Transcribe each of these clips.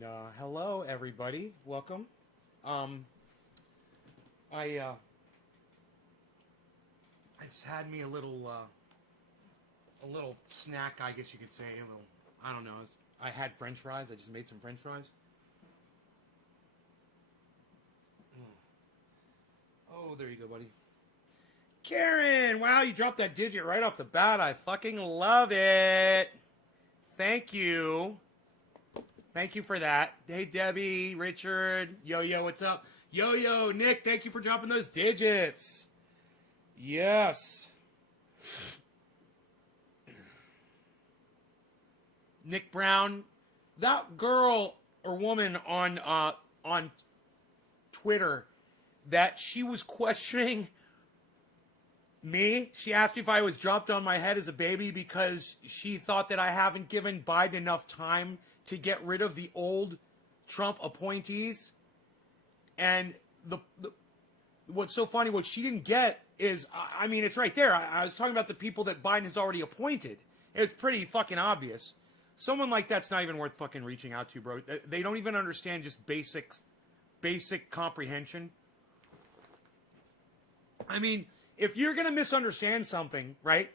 And hello, everybody. Welcome. I just had me a little snack, I guess you could say. I don't know. I had French fries. I just made some French fries. Oh, there you go, buddy. Karen, wow, you dropped that digit right off the bat. I fucking love it. Thank you. Thank you for that. Hey, Debbie, Richard, Yo-Yo, what's up? Yo-Yo, Nick, thank you for dropping those digits. Yes. Nick Brown, that girl or woman on Twitter that she was questioning me. She asked me if I was dropped on my head as a baby because she thought that I haven't given Biden enough time to get rid of the old Trump appointees. And what's so funny, what she didn't get is, I mean, it's right there. I was talking about the people that Biden has already appointed. It's pretty fucking obvious. Someone like that's not even worth fucking reaching out to, bro. They don't even understand just basic comprehension. I mean, if you're going to misunderstand something, right,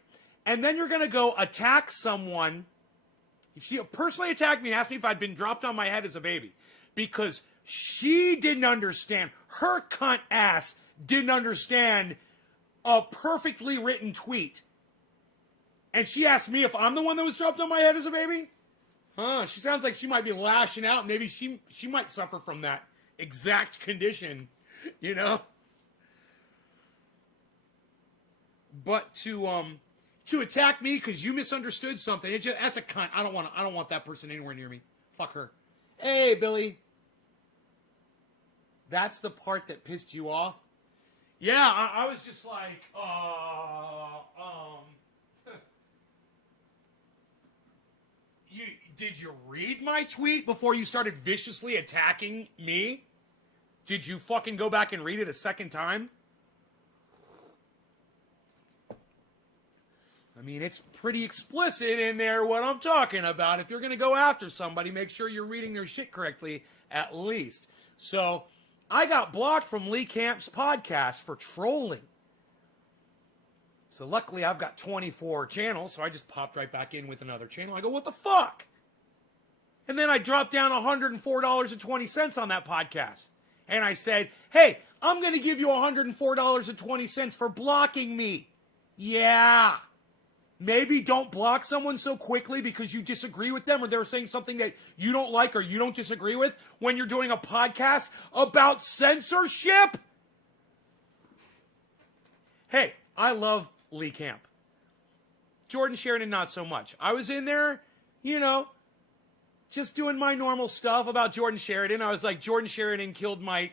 and then you're going to go attack someone. She personally attacked me and asked me if I'd been dropped on my head as a baby because she didn't understand. Her cunt ass didn't understand a perfectly written tweet. And she asked me if I'm the one that was dropped on my head as a baby? Huh, she sounds like she might be lashing out. Maybe she might suffer from that exact condition, you know? But to attack me because you misunderstood something, that's a cunt. I don't want that person anywhere near me. Fuck her. Hey, Billy. That's the part that pissed you off? Yeah, I was just like, did you read my tweet before you started viciously attacking me? Did you fucking go back and read it a second time? I mean, it's pretty explicit in there what I'm talking about. If you're going to go after somebody, make sure you're reading their shit correctly at least. So, I got blocked from Lee Camp's podcast for trolling. So, luckily, I've got 24 channels, so I just popped right back in with another channel. I go, what the fuck? And then I dropped down $104.20 on that podcast. And I said, hey, I'm going to give you $104.20 for blocking me. Yeah. Maybe don't block someone so quickly because you disagree with them or they're saying something that you don't like or you don't disagree with when you're doing a podcast about censorship. Hey, I love Lee Camp. Jordan Sheridan, not so much. I was in there, you know, just doing my normal stuff about Jordan Sheridan. I was like, Jordan Sheridan killed my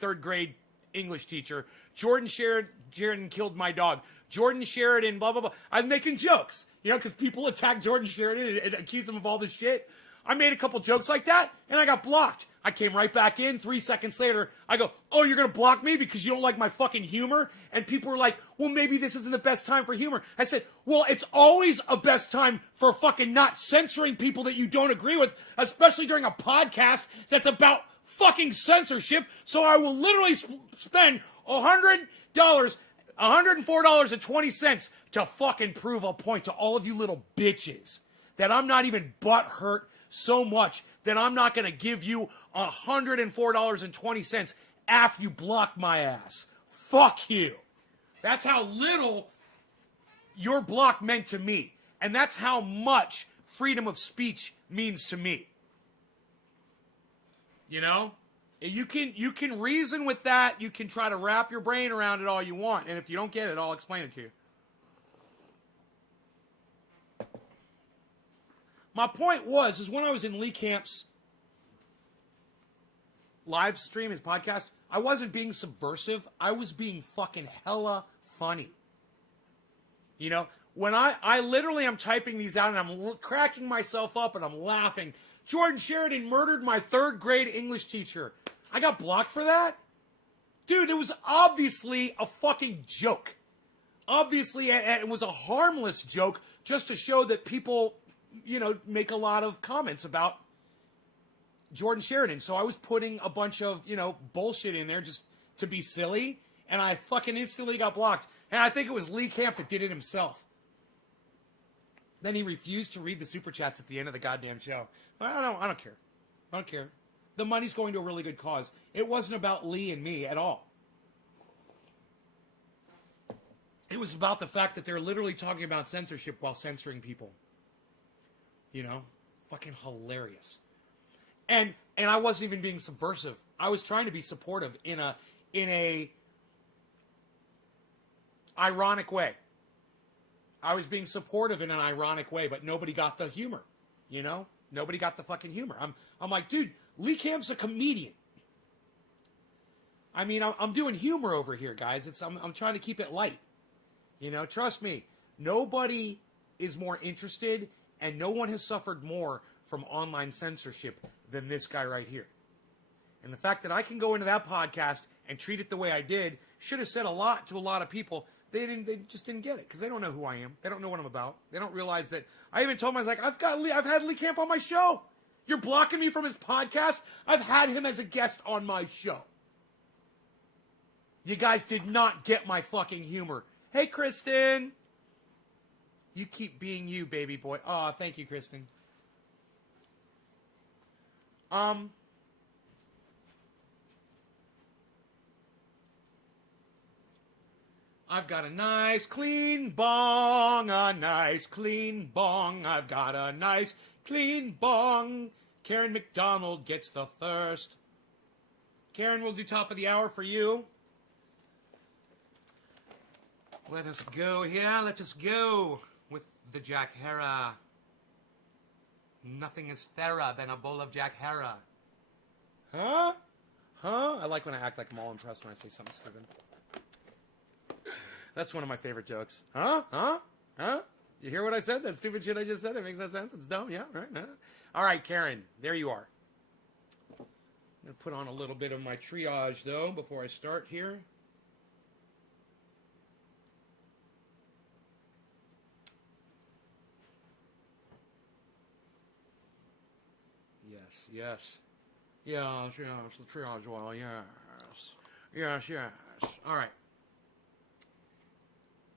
third grade English teacher. Jordan Sheridan killed my dog. Jordan Sheridan, blah, blah, blah. I was making jokes, you know, because people attack Jordan Sheridan and accuse him of all this shit. I made a couple jokes like that, and I got blocked. I came right back in. 3 seconds later, I go, oh, you're going to block me because you don't like my fucking humor? And people were like, well, maybe this isn't the best time for humor. I said, well, it's always a best time for fucking not censoring people that you don't agree with, especially during a podcast that's about fucking censorship. So I will literally spend $104.20 to fucking prove a point to all of you little bitches that I'm not even butthurt so much that I'm not going to give you $104.20 after you block my ass. Fuck you. That's how little your block meant to me. And that's how much freedom of speech means to me. You know? You can reason with that. You can try to wrap your brain around it all you want. And if you don't get it, I'll explain it to you. My point is when I was in Lee Camp's live stream, his podcast, I wasn't being subversive. I was being fucking hella funny. You know, when I literally am typing these out and I'm cracking myself up and I'm laughing. Jordan Sheridan murdered my third grade English teacher. I got blocked for that? Dude, it was obviously a fucking joke. Obviously, it was a harmless joke just to show that people, you know, make a lot of comments about Jordan Sheridan. So I was putting a bunch of, bullshit in there just to be silly, and I fucking instantly got blocked. And I think it was Lee Camp that did it himself. Then he refused to read the super chats at the end of the goddamn show. I don't care. I don't care. The money's going to a really good cause. It wasn't about Lee and me at all. It was about the fact that they're literally talking about censorship while censoring people. Fucking hilarious. And I wasn't even being subversive. I was trying to be supportive in a ironic way. I was being supportive in an ironic way, but nobody got the humor. Nobody got the fucking humor. I'm like, dude, Lee Camp's a comedian. I mean, I'm doing humor over here, guys. I'm trying to keep it light. Trust me, nobody is more interested, and no one has suffered more from online censorship than this guy right here. And the fact that I can go into that podcast and treat it the way I did should have said a lot to a lot of people. They just didn't get it because they don't know who I am. They don't know what I'm about. They don't realize that. I even told them, I was like, I've had Lee Camp on my show. You're blocking me from his podcast? I've had him as a guest on my show. You guys did not get my fucking humor. Hey, Kristen. You keep being you, baby boy. Oh, thank you, Kristen. I've got a nice clean bong, a nice clean bong. I've got a nice clean bong. Karen McDonald gets the first. Karen, we'll do top of the hour for you. Let us go here. Let us go with the Jack Hera. Nothing is fairer than a bowl of Jack Hera. Huh? I like when I act like I'm all impressed when I say something stupid. That's one of my favorite jokes. Huh? You hear what I said? That stupid shit I just said? It makes no sense? It's dumb? Yeah, right? Huh? All right, Karen. There you are. I'm going to put on a little bit of my triage, though, before I start here. Yes. Yes, the triage oil, yes. Yes. All right.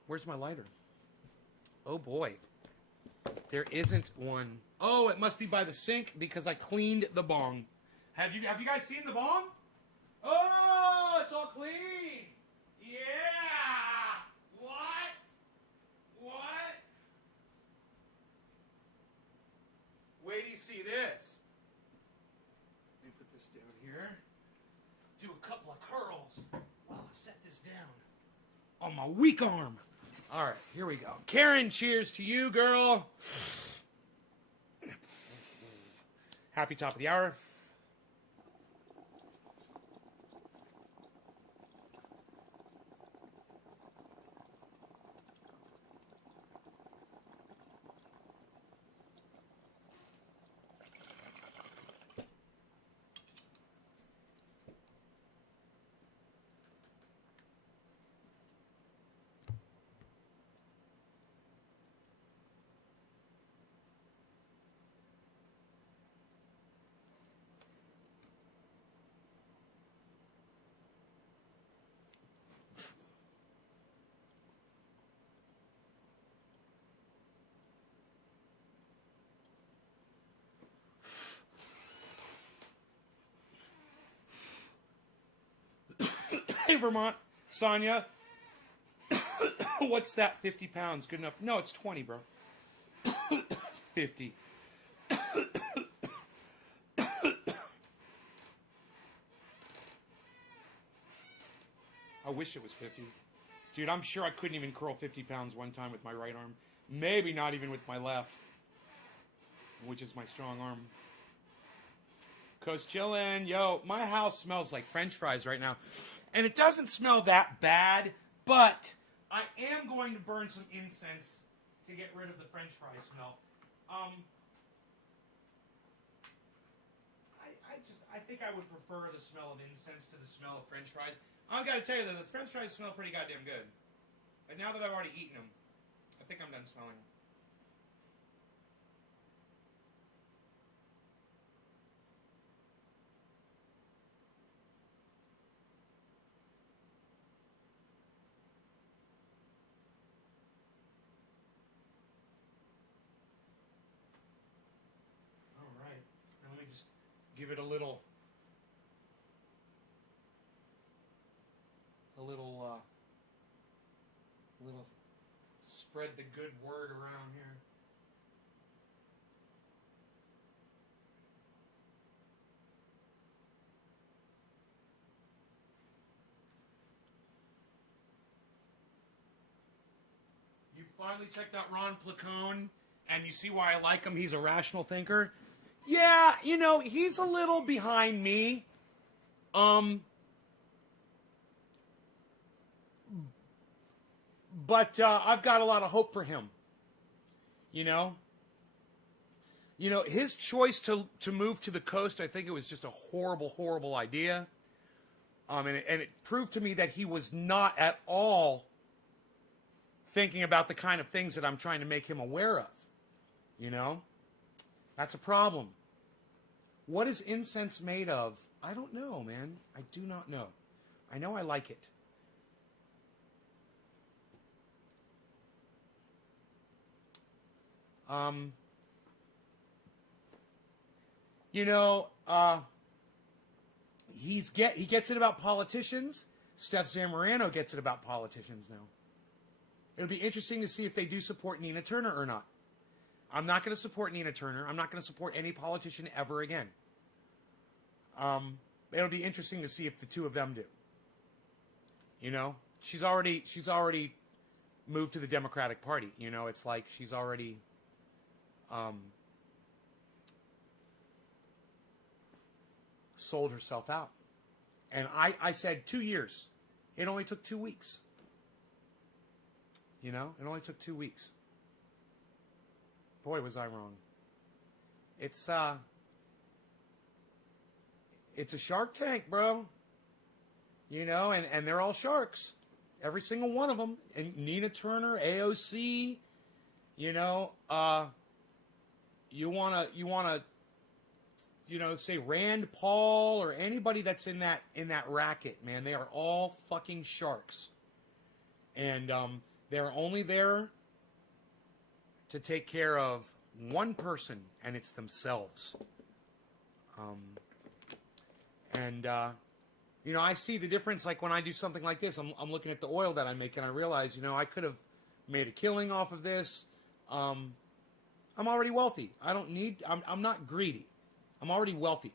Where's my lighter? Oh, boy. There isn't one. Oh, it must be by the sink because I cleaned the bong. Have you guys seen the bong? Oh, it's all clean. Yeah. What? Wait till you see this. Let me put this down here. Do a couple of curls while I set this down on my weak arm. All right, here we go. Karen, cheers to you, girl. Happy top of the hour. Hey, Vermont, Sonia. What's that? 50 pounds. Good enough. No, it's 20, bro. 50. I wish it was 50. Dude, I'm sure I couldn't even curl 50 pounds one time with my right arm. Maybe not even with my left, which is my strong arm. Coast chillin'. Yo, my house smells like French fries right now. And it doesn't smell that bad, but I am going to burn some incense to get rid of the French fry smell. I think I would prefer the smell of incense to the smell of French fries. I've got to tell you that the French fries smell pretty goddamn good. And now that I've already eaten them, I think I'm done smelling them. give it a little spread the good word around here. You finally checked out Ron Placone, and you see why I like him. He's a rational thinker. Yeah, you know, he's a little behind me. But I've got a lot of hope for him. You know, his choice to move to the coast, I think it was just a horrible, horrible idea. And it proved to me that he was not at all thinking about the kind of things that I'm trying to make him aware of. You know, that's a problem. What is incense made of? I don't know, man. I do not know. I know I like it. You know, he gets it about politicians. Steph Zamorano gets it about politicians now. It'll be interesting to see if they do support Nina Turner or not. I'm not going to support Nina Turner. I'm not going to support any politician ever again. It'll be interesting to see if the two of them do. You know, she's already moved to the Democratic Party. You know, it's like she's already sold herself out. And I said 2 years. It only took 2 weeks. You know, it only took 2 weeks. Boy, was I wrong. It's a Shark Tank, bro. You know, and they're all sharks. Every single one of them. And Nina Turner, AOC, you know, you wanna, you know, say Rand Paul or anybody that's in that racket, man. They are all fucking sharks. And they're only there to take care of one person, and it's themselves. You know, I see the difference, like when I do something like this, I'm looking at the oil that I make, and I realize, you know, I could have made a killing off of this. I'm already wealthy. I'm not greedy. I'm already wealthy.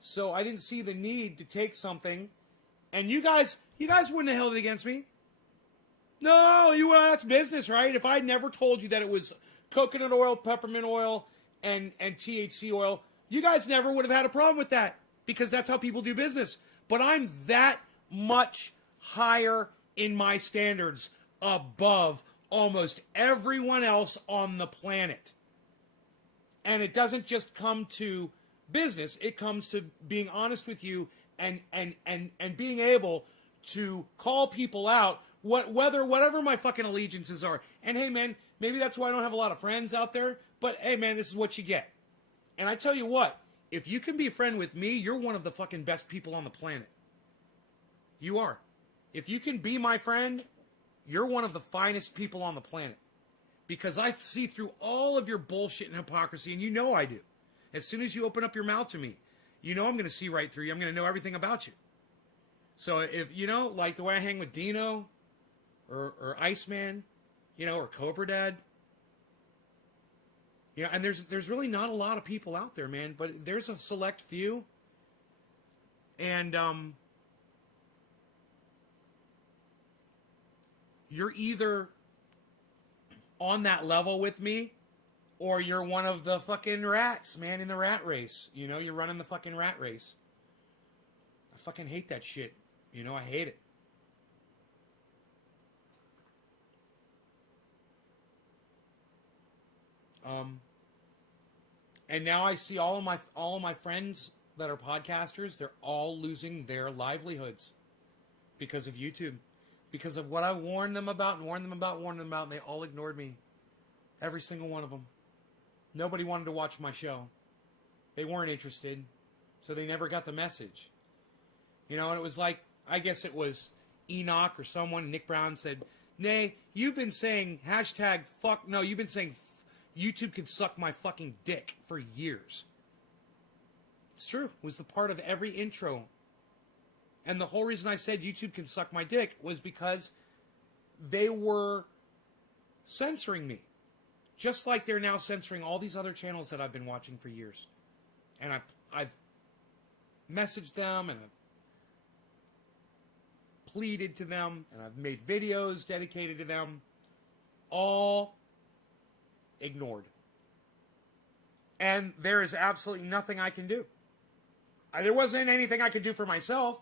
So I didn't see the need to take something, and you guys wouldn't have held it against me. No, that's business, right? If I'd never told you that it was coconut oil, peppermint oil, and THC oil, you guys never would have had a problem with that, because that's how people do business. But I'm that much higher in my standards above almost everyone else on the planet. And it doesn't just come to business, it comes to being honest with you and being able to call people out, whatever my fucking allegiances are. And hey, man, maybe that's why I don't have a lot of friends out there, but hey, man, this is what you get. And I tell you what, if you can be a friend with me, you're one of the fucking best people on the planet. You are. If you can be my friend, you're one of the finest people on the planet. Because I see through all of your bullshit and hypocrisy, and you know I do. As soon as you open up your mouth to me, you know I'm going to see right through you. I'm going to know everything about you. So if, you know, like the way I hang with Dino, or Iceman, you know, or Cobra Dad. Yeah, and there's really not a lot of people out there, man, but there's a select few. And you're either on that level with me, or you're one of the fucking rats, man, in the rat race. You know, you're running the fucking rat race. I fucking hate that shit. You know, I hate it. And now I see all of my friends that are podcasters, they're all losing their livelihoods because of YouTube. Because of what I warned them about, and they all ignored me. Every single one of them. Nobody wanted to watch my show. They weren't interested, so they never got the message. You know, and it was like, I guess it was Enoch or someone, Nick Brown said, "Nay, you've been saying #fuck," no, you've been saying YouTube can suck my fucking dick for years. It's true. It was the part of every intro. And the whole reason I said YouTube can suck my dick was because they were censoring me. Just like they're now censoring all these other channels that I've been watching for years. And I've messaged them and I've pleaded to them and I've made videos dedicated to them. All ignored. And there is absolutely nothing I can do. There wasn't anything I could do for myself,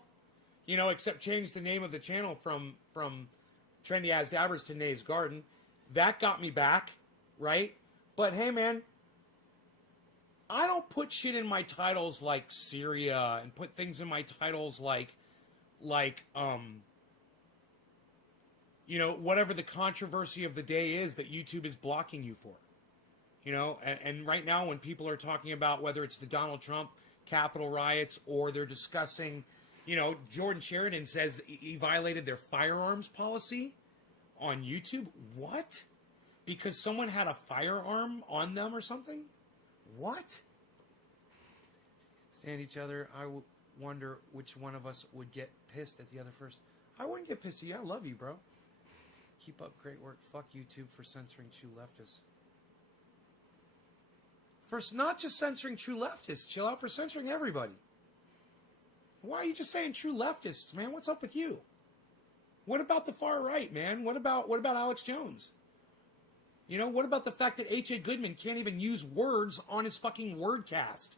you know, except change the name of the channel from Trendy As Dabbers to Nay's Garden. That got me back, right? But hey, man, I don't put shit in my titles like Syria and put things in my titles like you know, whatever the controversy of the day is that YouTube is blocking you for. You know, and right now when people are talking about whether it's the Donald Trump Capitol riots or they're discussing, you know, Jordan Sheridan says that he violated their firearms policy on YouTube. What? Because someone had a firearm on them or something? What? Stand each other. I wonder which one of us would get pissed at the other first. I wouldn't get pissed at you. I love you, bro. Keep up great work. Fuck YouTube for censoring true leftists. For not just censoring true leftists, chill out, for censoring everybody. Why are you just saying true leftists, man? What's up with you? What about the far right, man? What about Alex Jones? You know, what about the fact that H.A. Goodman can't even use words on his fucking wordcast?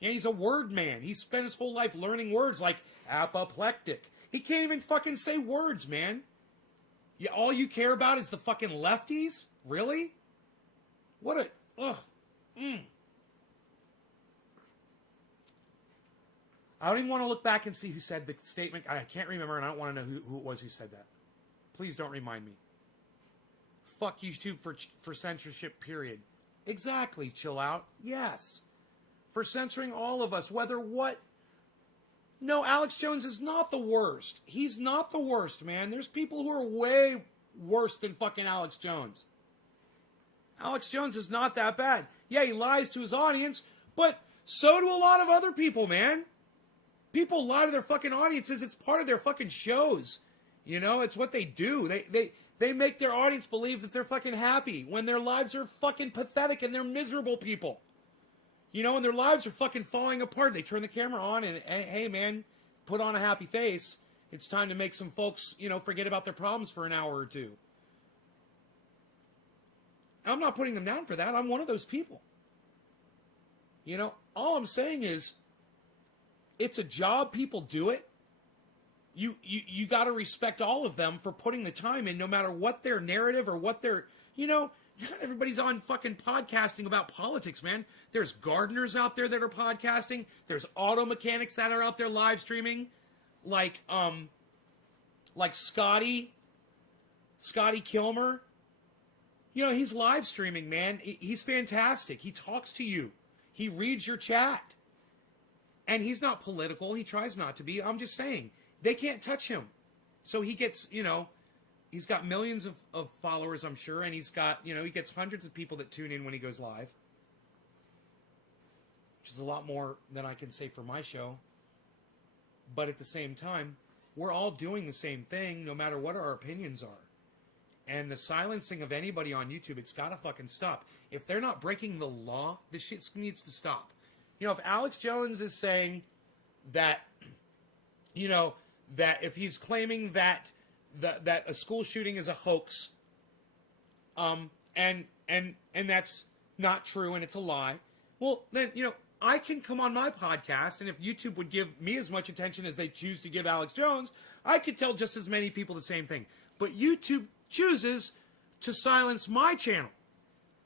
Yeah, he's a word man. He spent his whole life learning words like apoplectic. He can't even fucking say words, man. All you care about is the fucking lefties? Really? What a... Ugh. I don't even want to look back and see who said the statement. I can't remember, and I don't want to know who it was who said that. Please don't remind me. Fuck YouTube for censorship, period. Exactly, chill out. Yes. For censoring all of us, whether what... No, Alex Jones is not the worst. He's not the worst, man. There's people who are way worse than fucking Alex Jones. Alex Jones is not that bad. Yeah, he lies to his audience, but so do a lot of other people, man. People lie to their fucking audiences. It's part of their fucking shows. You know, it's what they do. They make their audience believe that they're fucking happy when their lives are fucking pathetic and they're miserable people. You know, and their lives are fucking falling apart. They turn the camera on and hey, man, put on a happy face. It's time to make some folks, you know, forget about their problems for an hour or two. I'm not putting them down for that. I'm one of those people. You know, all I'm saying is it's a job. People do it. You got to respect all of them for putting the time in, no matter what their narrative or what their, you know, not everybody's on fucking podcasting about politics, man. There's gardeners out there that are podcasting. There's auto mechanics that are out there live streaming. Like Scotty Kilmer. You know, he's live streaming, man. He's fantastic. He talks to you. He reads your chat. And he's not political. He tries not to be. I'm just saying, they can't touch him. So he gets, you know, he's got millions of followers, I'm sure. And he's got, you know, he gets hundreds of people that tune in when he goes live. Which is a lot more than I can say for my show. But at the same time, we're all doing the same thing, no matter what our opinions are. And the silencing of anybody on YouTube, it's got to fucking stop. If they're not breaking the law, this shit needs to stop. You know, if Alex Jones is saying that, you know, that if he's claiming that a school shooting is a hoax, and that's not true and it's a lie, well, then, you know, I can come on my podcast, and if YouTube would give me as much attention as they choose to give Alex Jones, I could tell just as many people the same thing. But YouTube chooses to silence my channel.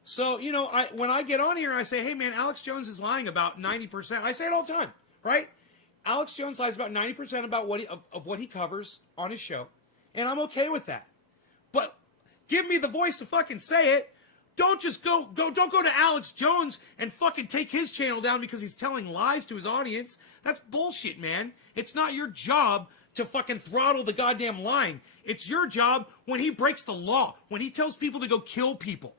So, you know, when I get on here, I say, hey, man, Alex Jones is lying about 90%. I say it all the time, right? Alex Jones lies about 90% about what he covers on his show, and I'm okay with that. But give me the voice to fucking say it. Don't just don't go to Alex Jones and fucking take his channel down because he's telling lies to his audience. That's bullshit, man. It's not your job to fucking throttle the goddamn lying. It's your job when he breaks the law, when he tells people to go kill people.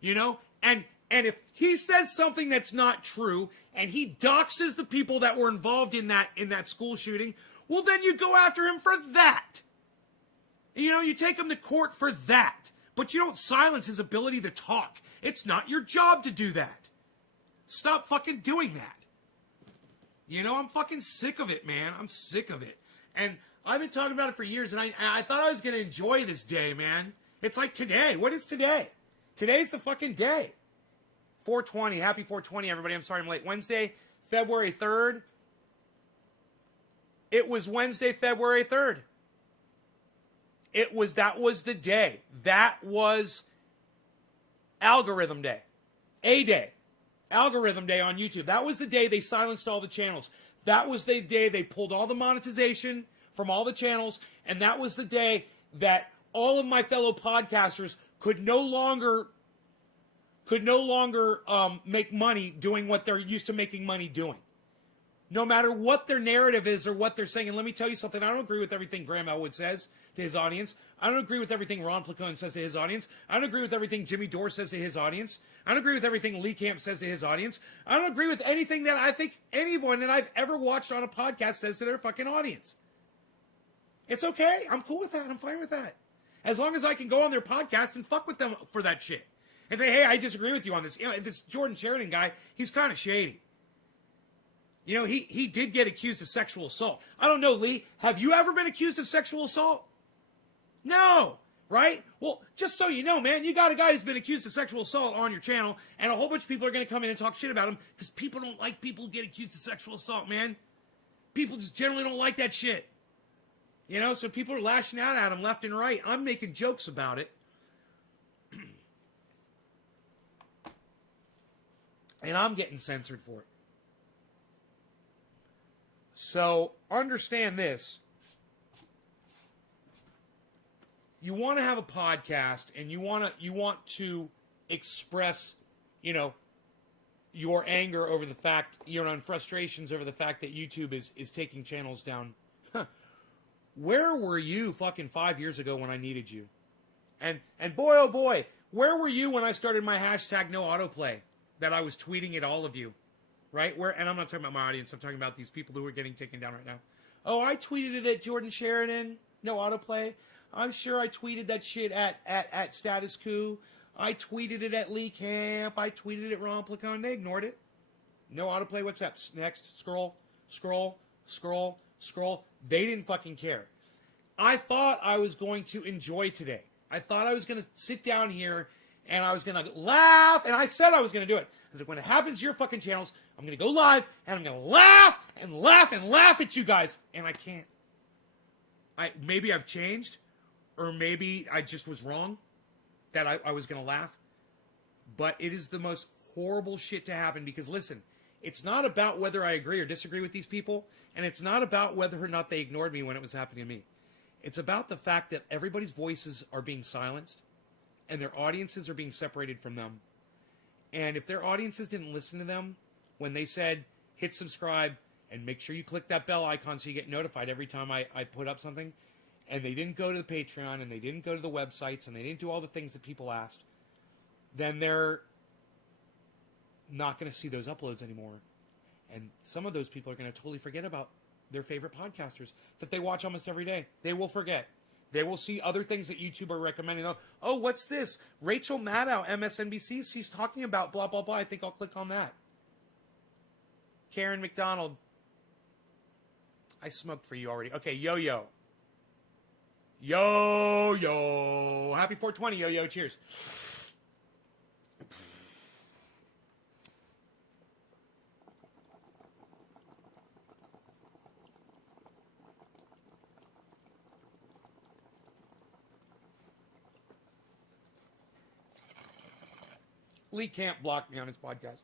You know? And And if he says something that's not true and he doxes the people that were involved in that school shooting, well, then you go after him for that. You know, you take him to court for that. But you don't silence his ability to talk. It's not your job to do that. Stop fucking doing that. You know, I'm fucking sick of it, man. I'm sick of it. And I've been talking about it for years, and I thought I was going to enjoy this day, man. It's like today. What is today? Today's the fucking day. 420. Happy 420, everybody. I'm sorry I'm late. Wednesday, February 3rd. It was Wednesday, February 3rd. That was the day. That was Algorithm Day. A-Day. Algorithm Day on YouTube. That was the day they silenced all the channels. That was the day they pulled all the monetization from all the channels, and that was the day that all of my fellow podcasters could no longer make money doing what they're used to making money doing. No matter what their narrative is or what they're saying. And let me tell you something, I don't agree with everything Graham Elwood says to his audience. I don't agree with everything Ron Placone says to his audience. I don't agree with everything Jimmy Dore says to his audience. I don't agree with everything Lee Camp says to his audience. I don't agree with anything that I think anyone that I've ever watched on a podcast says to their fucking audience. It's okay. I'm cool with that. I'm fine with that. As long as I can go on their podcast and fuck with them for that shit. And say, hey, I disagree with you on this. You know, this Jordan Sheridan guy, he's kind of shady. You know, he did get accused of sexual assault. I don't know, Lee. Have you ever been accused of sexual assault? No. Right? Well, just so you know, man, you got a guy who's been accused of sexual assault on your channel, and a whole bunch of people are going to come in and talk shit about him because people don't like people who get accused of sexual assault, man. People just generally don't like that shit. You know, so people are lashing out at him left and right. I'm making jokes about it. And I'm getting censored for it. So understand this. You want to have a podcast and you want to express, you know, your anger over the fact, your own frustrations over the fact that YouTube is taking channels down. Where were you fucking 5 years ago when I needed you? And boy, oh boy, where were you when I started my hashtag no autoplay that I was tweeting at all of you, right? And I'm not talking about my audience. I'm talking about these people who are getting taken down right now. Oh, I tweeted it at Jordan Sheridan, no autoplay. I'm sure I tweeted that shit at Status Coup. I tweeted it at Lee Camp. I tweeted it at Ron Placone. They ignored it. No autoplay. What's up? Next. Scroll. They didn't fucking care. I thought I was going to enjoy today. I thought I was going to sit down here and I was going to laugh. And I said I was going to do it. I said, when it happens to your fucking channels, I'm going to go live and I'm going to laugh and laugh and laugh at you guys. And I can't. Maybe I've changed, or maybe I just was wrong that I was going to laugh. But it is the most horrible shit to happen because, listen, it's not about whether I agree or disagree with these people, and it's not about whether or not they ignored me when it was happening to me. It's about the fact that everybody's voices are being silenced, and their audiences are being separated from them. And if their audiences didn't listen to them when they said, hit subscribe, and make sure you click that bell icon so you get notified every time I put up something, and they didn't go to the Patreon, and they didn't go to the websites, and they didn't do all the things that people asked, then they're not going to see those uploads anymore. And some of those people are going to totally forget about their favorite podcasters that they watch almost every day. They will forget. They will see other things that YouTube are recommending. Oh, what's this? Rachel Maddow, MSNBC, she's talking about blah, blah, blah. I think I'll click on that. Karen McDonald. I smoked for you already. Okay, Yo-Yo. Yo-Yo. Happy 420, Yo-Yo. Cheers. Lee Camp blocked me on his podcast.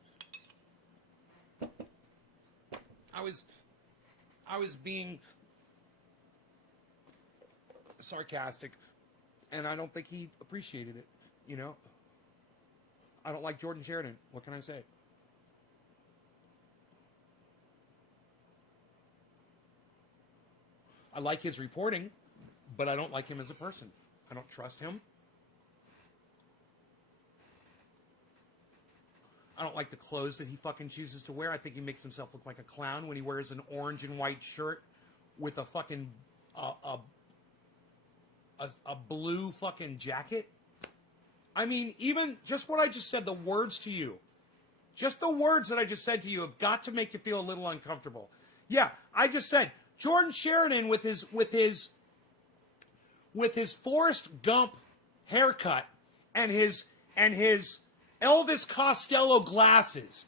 I was being sarcastic, and I don't think he appreciated it, you know? I don't like Jordan Sheridan. What can I say? I like his reporting, but I don't like him as a person. I don't trust him. I don't like the clothes that he fucking chooses to wear. I think he makes himself look like a clown when he wears an orange and white shirt with a fucking a blue fucking jacket. I mean, even just what I just said, the words to you, just the words that I just said to you have got to make you feel a little uncomfortable. Yeah, I just said Jordan Sheridan with his Forrest Gump haircut and his Elvis Costello glasses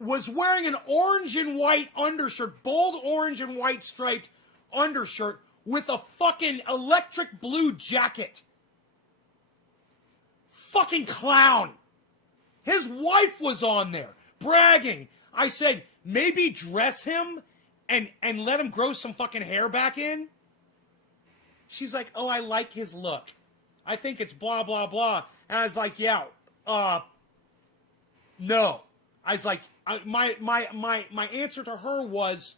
was wearing an orange and white undershirt, bold orange and white striped undershirt with a fucking electric blue jacket. Fucking clown. His wife was on there bragging. I said, maybe dress him and let him grow some fucking hair back in. She's like, oh, I like his look. I think it's blah, blah, blah. And I was like, yeah, no. I was like, my answer to her was,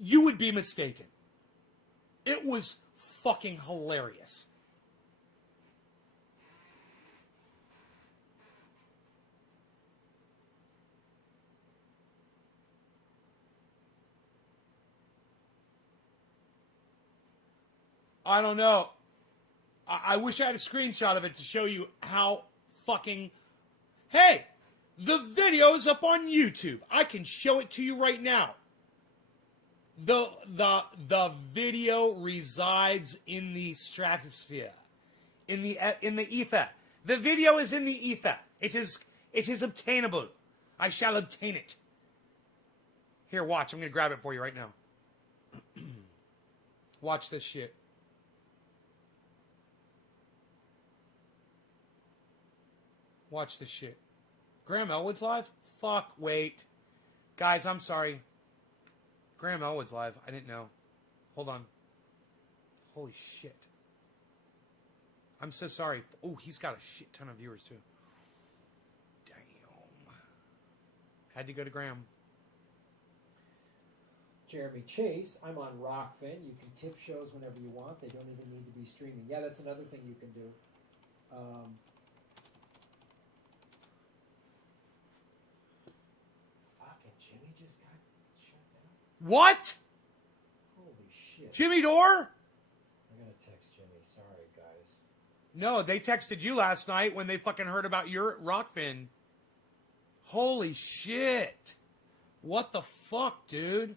you would be mistaken. It was fucking hilarious. I don't know. I wish I had a screenshot of it to show you how fucking... Hey, the video's up on YouTube. I can show it to you right now. The video resides in the stratosphere, in the ether. The video is in the ether. It is obtainable. I shall obtain it. Here, watch. I'm gonna grab it for you right now. Watch this shit. Watch this shit. Graham Elwood's live? Fuck, wait. Guys, I'm sorry. Graham Elwood's live. I didn't know. Hold on. Holy shit. I'm so sorry. Oh, he's got a shit ton of viewers, too. Damn. Had to go to Graham. Jeremy Chase, I'm on Rockfin. You can tip shows whenever you want. They don't even need to be streaming. Yeah, that's another thing you can do. Fucking Jimmy just got shut down. What? Holy shit. Jimmy Dore? I'm going to text Jimmy. Sorry, guys. No, they texted you last night when they fucking heard about your Rockfin. Holy shit. What the fuck, dude?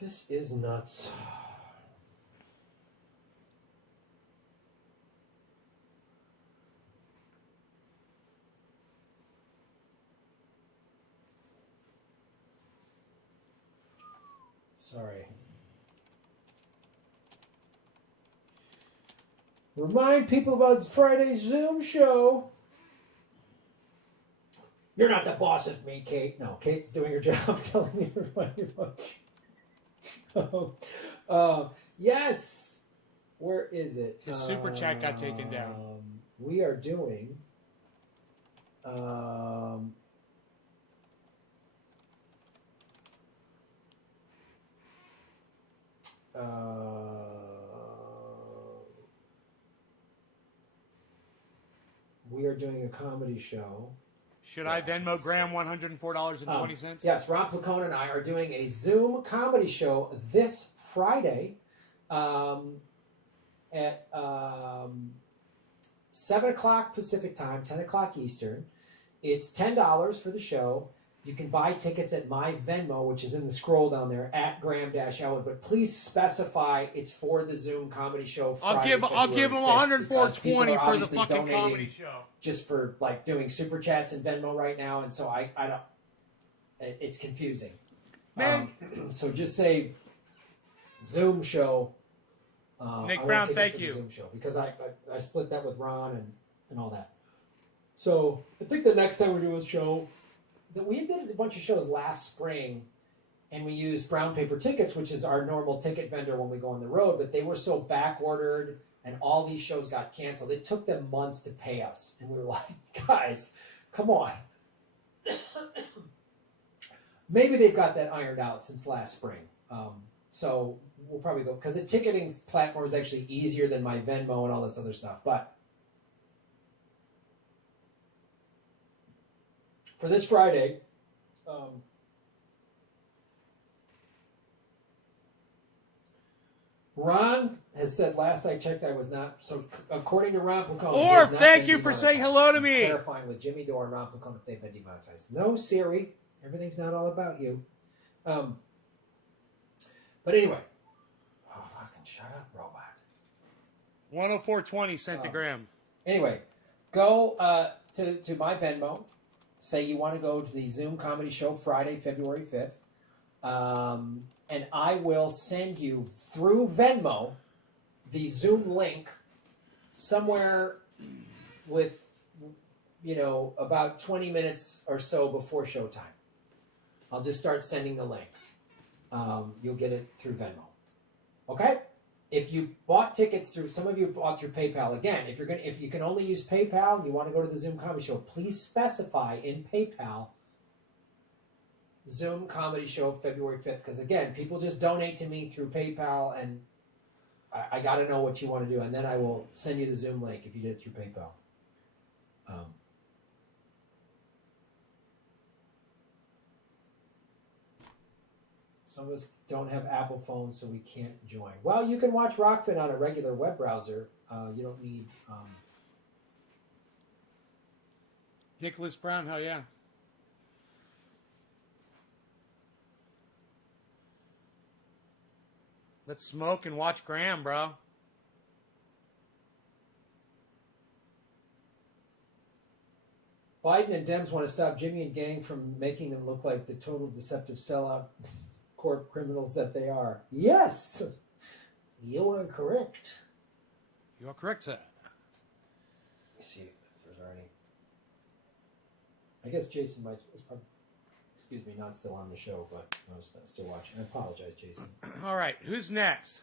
This is nuts. Sorry. Remind people about Friday's Zoom show. You're not the boss of me, Kate. No, Kate's doing her job telling me to remind you about yes. Where is it? The super chat got taken down. We are doing we are doing a comedy show. Should I Venmo Graham $104.20? Yes, Rob Placone and I are doing a Zoom comedy show this Friday at 7 o'clock Pacific time, 10 o'clock Eastern. It's $10 for the show. You can buy tickets at my Venmo, which is in the scroll down there, at Graham-Elwood. But please specify it's for the Zoom comedy show Friday. I'll give them $104.20 for the fucking comedy show. Just for like doing super chats and Venmo right now, and so I don't. It's confusing. Man, so just say Zoom show. Nick Brown, thank you. Zoom show because I split that with Ron and all that. So I think the next time we do a show, that we did a bunch of shows last spring, and we used Brown Paper Tickets, which is our normal ticket vendor when we go on the road, but they were so back ordered. And all these shows got canceled. It took them months to pay us. And we were like, guys, come on. maybe they've got that ironed out since last spring. So we'll probably go, because the ticketing platform is actually easier than my Venmo and all this other stuff. But for this Friday, Ron has said, last I checked, I was not. So according to Ron Placone, Or thank you for saying hello to me. Clarifying with Jimmy Dore and Ron Placone if they've been demonetized. No, Siri, everything's not all about you. But anyway, fucking shut up, robot. 104.20 centigram. Anyway, go to my Venmo. Say you want to go to the Zoom comedy show Friday, February 5th. And I will send you through Venmo the Zoom link somewhere with, about 20 minutes or so before showtime. I'll just start sending the link. You'll get it through Venmo. Okay? If you bought tickets through, some of you bought through PayPal. Again, if you can only use PayPal and you want to go to the Zoom comedy show, please specify in PayPal Zoom comedy show February 5th. Because again, people just donate to me through PayPal, and I got to know what you want to do, and then I will send you the Zoom link if you did it through PayPal. Some of us don't have Apple phones, so we can't join. Well, you can watch Rockfin on a regular web browser. You don't need... Nicholas Brown, hell yeah. Let's smoke and watch Graham, bro. Biden and Dems want to stop Jimmy and gang from making them look like the total deceptive sellout court criminals that they are. Yes! You are correct. You are correct, sir. Let me see if there's already... I guess Jason was probably... Excuse me, not still on the show, but I was still watching. I apologize, Jason. All right, who's next?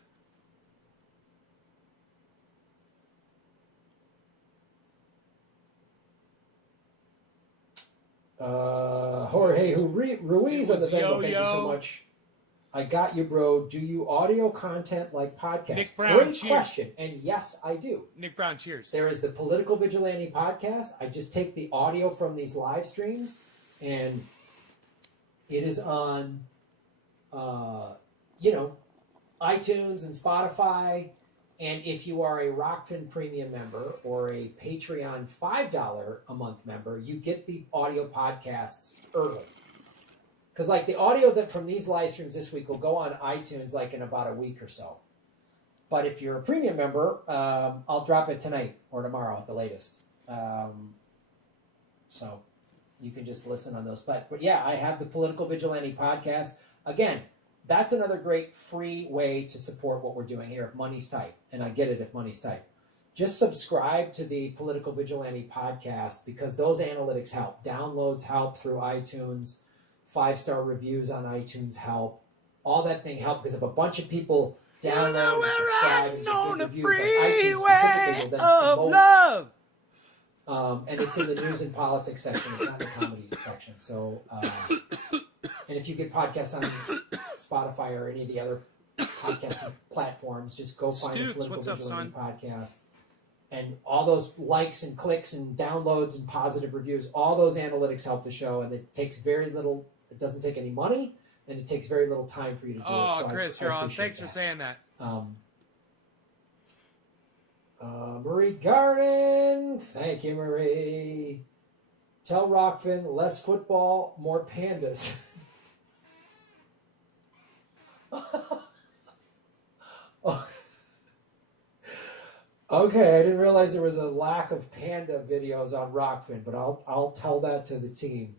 Jorge Ruiz on the Venmo. Thank you so much. I got you, bro. Do you audio content like podcasts? Nick Brown, Great cheers. question. And yes, I do. Nick Brown, cheers. There is the Political Vigilante podcast. I just take the audio from these live streams, and it is on, iTunes and Spotify. And if you are a Rockfin Premium member or a Patreon $5 a month member, you get the audio podcasts early. Because like the audio that from these live streams this week will go on iTunes like in about a week or so. But if you're a premium member, I'll drop it tonight or tomorrow at the latest. So you can just listen on those. But yeah, I have the Political Vigilante podcast. Again, that's another great free way to support what we're doing here if money's tight. And I get it if money's tight. Just subscribe to the Political Vigilante podcast because those analytics help. Downloads help through iTunes. 5-star reviews on iTunes help. All that thing help because if a bunch of people download and subscribe and give reviews, like iTunes specifically will then promote. Love. And it's in the news and politics section. It's not in the comedy section. So, and if you get podcasts on Spotify or any of the other podcasting platforms, just go find the Political Vigilante podcast. And all those likes and clicks and downloads and positive reviews, all those analytics help the show. And it takes very little, it doesn't take any money, and it takes very little time for you to do it. Oh, so Chris, you're on. Thanks for saying that. Marie Garden. Thank you, Marie. Tell Rockfin, less football, more pandas. Oh. Okay, I didn't realize there was a lack of panda videos on Rockfin, but I'll tell that to the team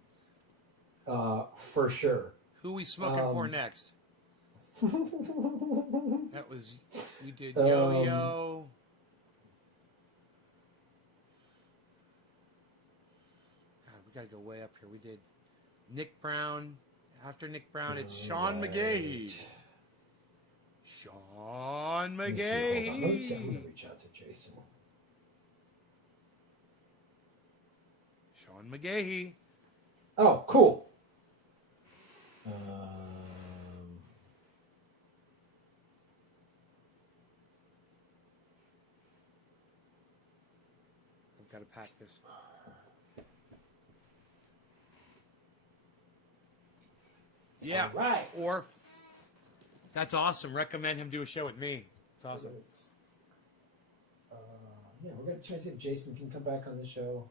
for sure. Who we smoking for next? That was, we did Yo-Yo. God, we got to go way up here. We did Nick Brown. After Nick Brown, it's Sean McGahee. Sean McGahee. I'm going to reach out to Jason. Sean McGahee. Oh, cool. to pack this. Yeah. All right. Or that's awesome. Recommend him do a show with me. It's awesome. Yeah, we're gonna try to see if Jason can come back on the show.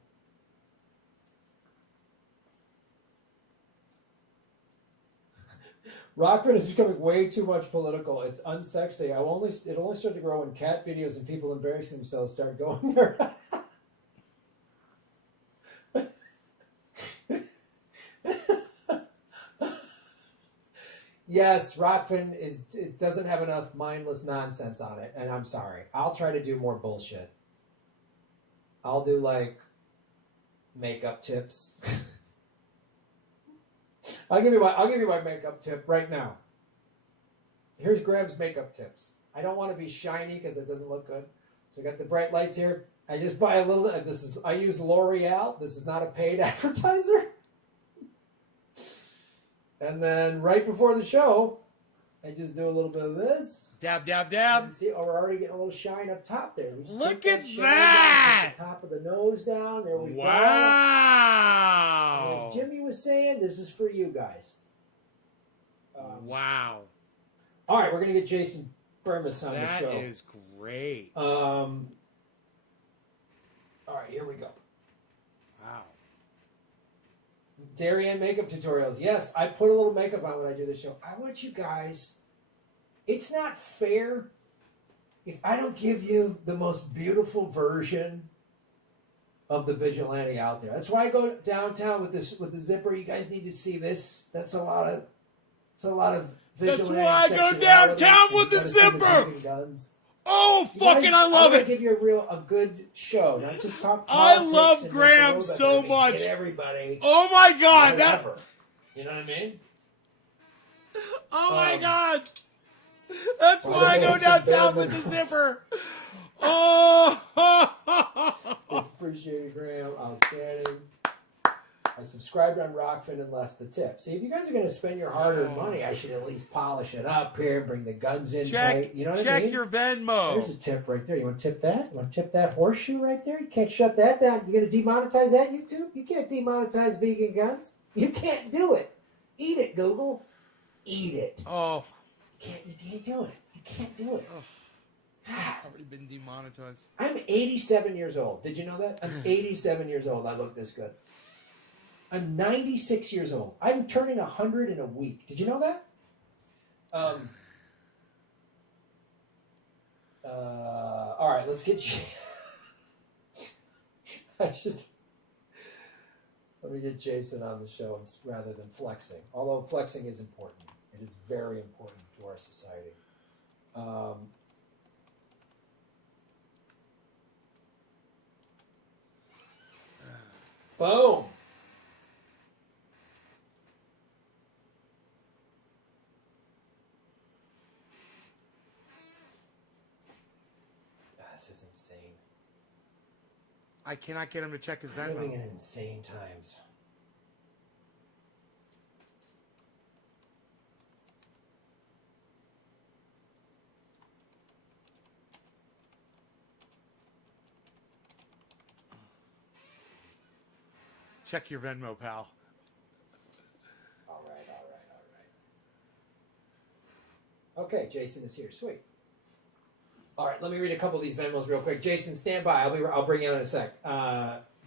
Rockford is becoming way too much political. It's unsexy. It'll only start to grow when cat videos and people embarrassing themselves start going there. Yes, Rockfin it doesn't have enough mindless nonsense on it, and I'm sorry. I'll try to do more bullshit. I'll do like makeup tips. I'll give you my makeup tip right now. Here's Graham's makeup tips. I don't want to be shiny because it doesn't look good. So I got the bright lights here. I just buy a little. I use L'Oreal. This is not a paid advertiser. And then right before the show, I just do a little bit of this. Dab, dab, dab. And see, we're already getting a little shine up top there. We just Look take at shine that! down, take the top of the nose down. There we go. Wow. And as Jimmy was saying, this is for you guys. Wow. All right, we're going to get Jason Burmis on the show. That is great. All right, here we go. Wow. Darien makeup tutorials. Yes, I put a little makeup on when I do the show. I want you guys. It's not fair if I don't give you the most beautiful version of the vigilante out there. That's why I go downtown with the zipper. You guys need to see this. That's a lot of vigilante. That's why I go downtown with the zipper. Guns. Oh, fucking, I love it. Give you a good show, not just talk I politics. love Graham so much. Get everybody. Oh my God, Whatever. You know what I mean? Oh my God. That's why I go downtown with the zipper. Oh. It's appreciated, Graham. Outstanding. I subscribed on Rockfin and left the tip. See, if you guys are going to spend your hard-earned money, I should at least polish it up here, bring the guns in tight. You know what I mean? Check your Venmo. There's a tip right there. You want to tip that? You want to tip that horseshoe right there? You can't shut that down. You going to demonetize that, YouTube? You can't demonetize vegan guns. You can't do it. Eat it, Google. Eat it. Oh. You can't do it. You can't do it. Oh. I've already been demonetized. I'm 87 years old. Did you know that? I'm 87 years old. I look this good. I'm 96 years old. I'm turning 100 in a week. Did you know that? All right, let's get you. Let me get Jason on the show rather than flexing. Although flexing is important. It is very important to our society. Boom. This is insane. I cannot get him to check his We're living Venmo. in insane times. Check your Venmo, pal. All right. Okay, Jason is here. Sweet. All right, let me read a couple of these Venmos real quick. Jason, stand by. I'll bring you on in a sec.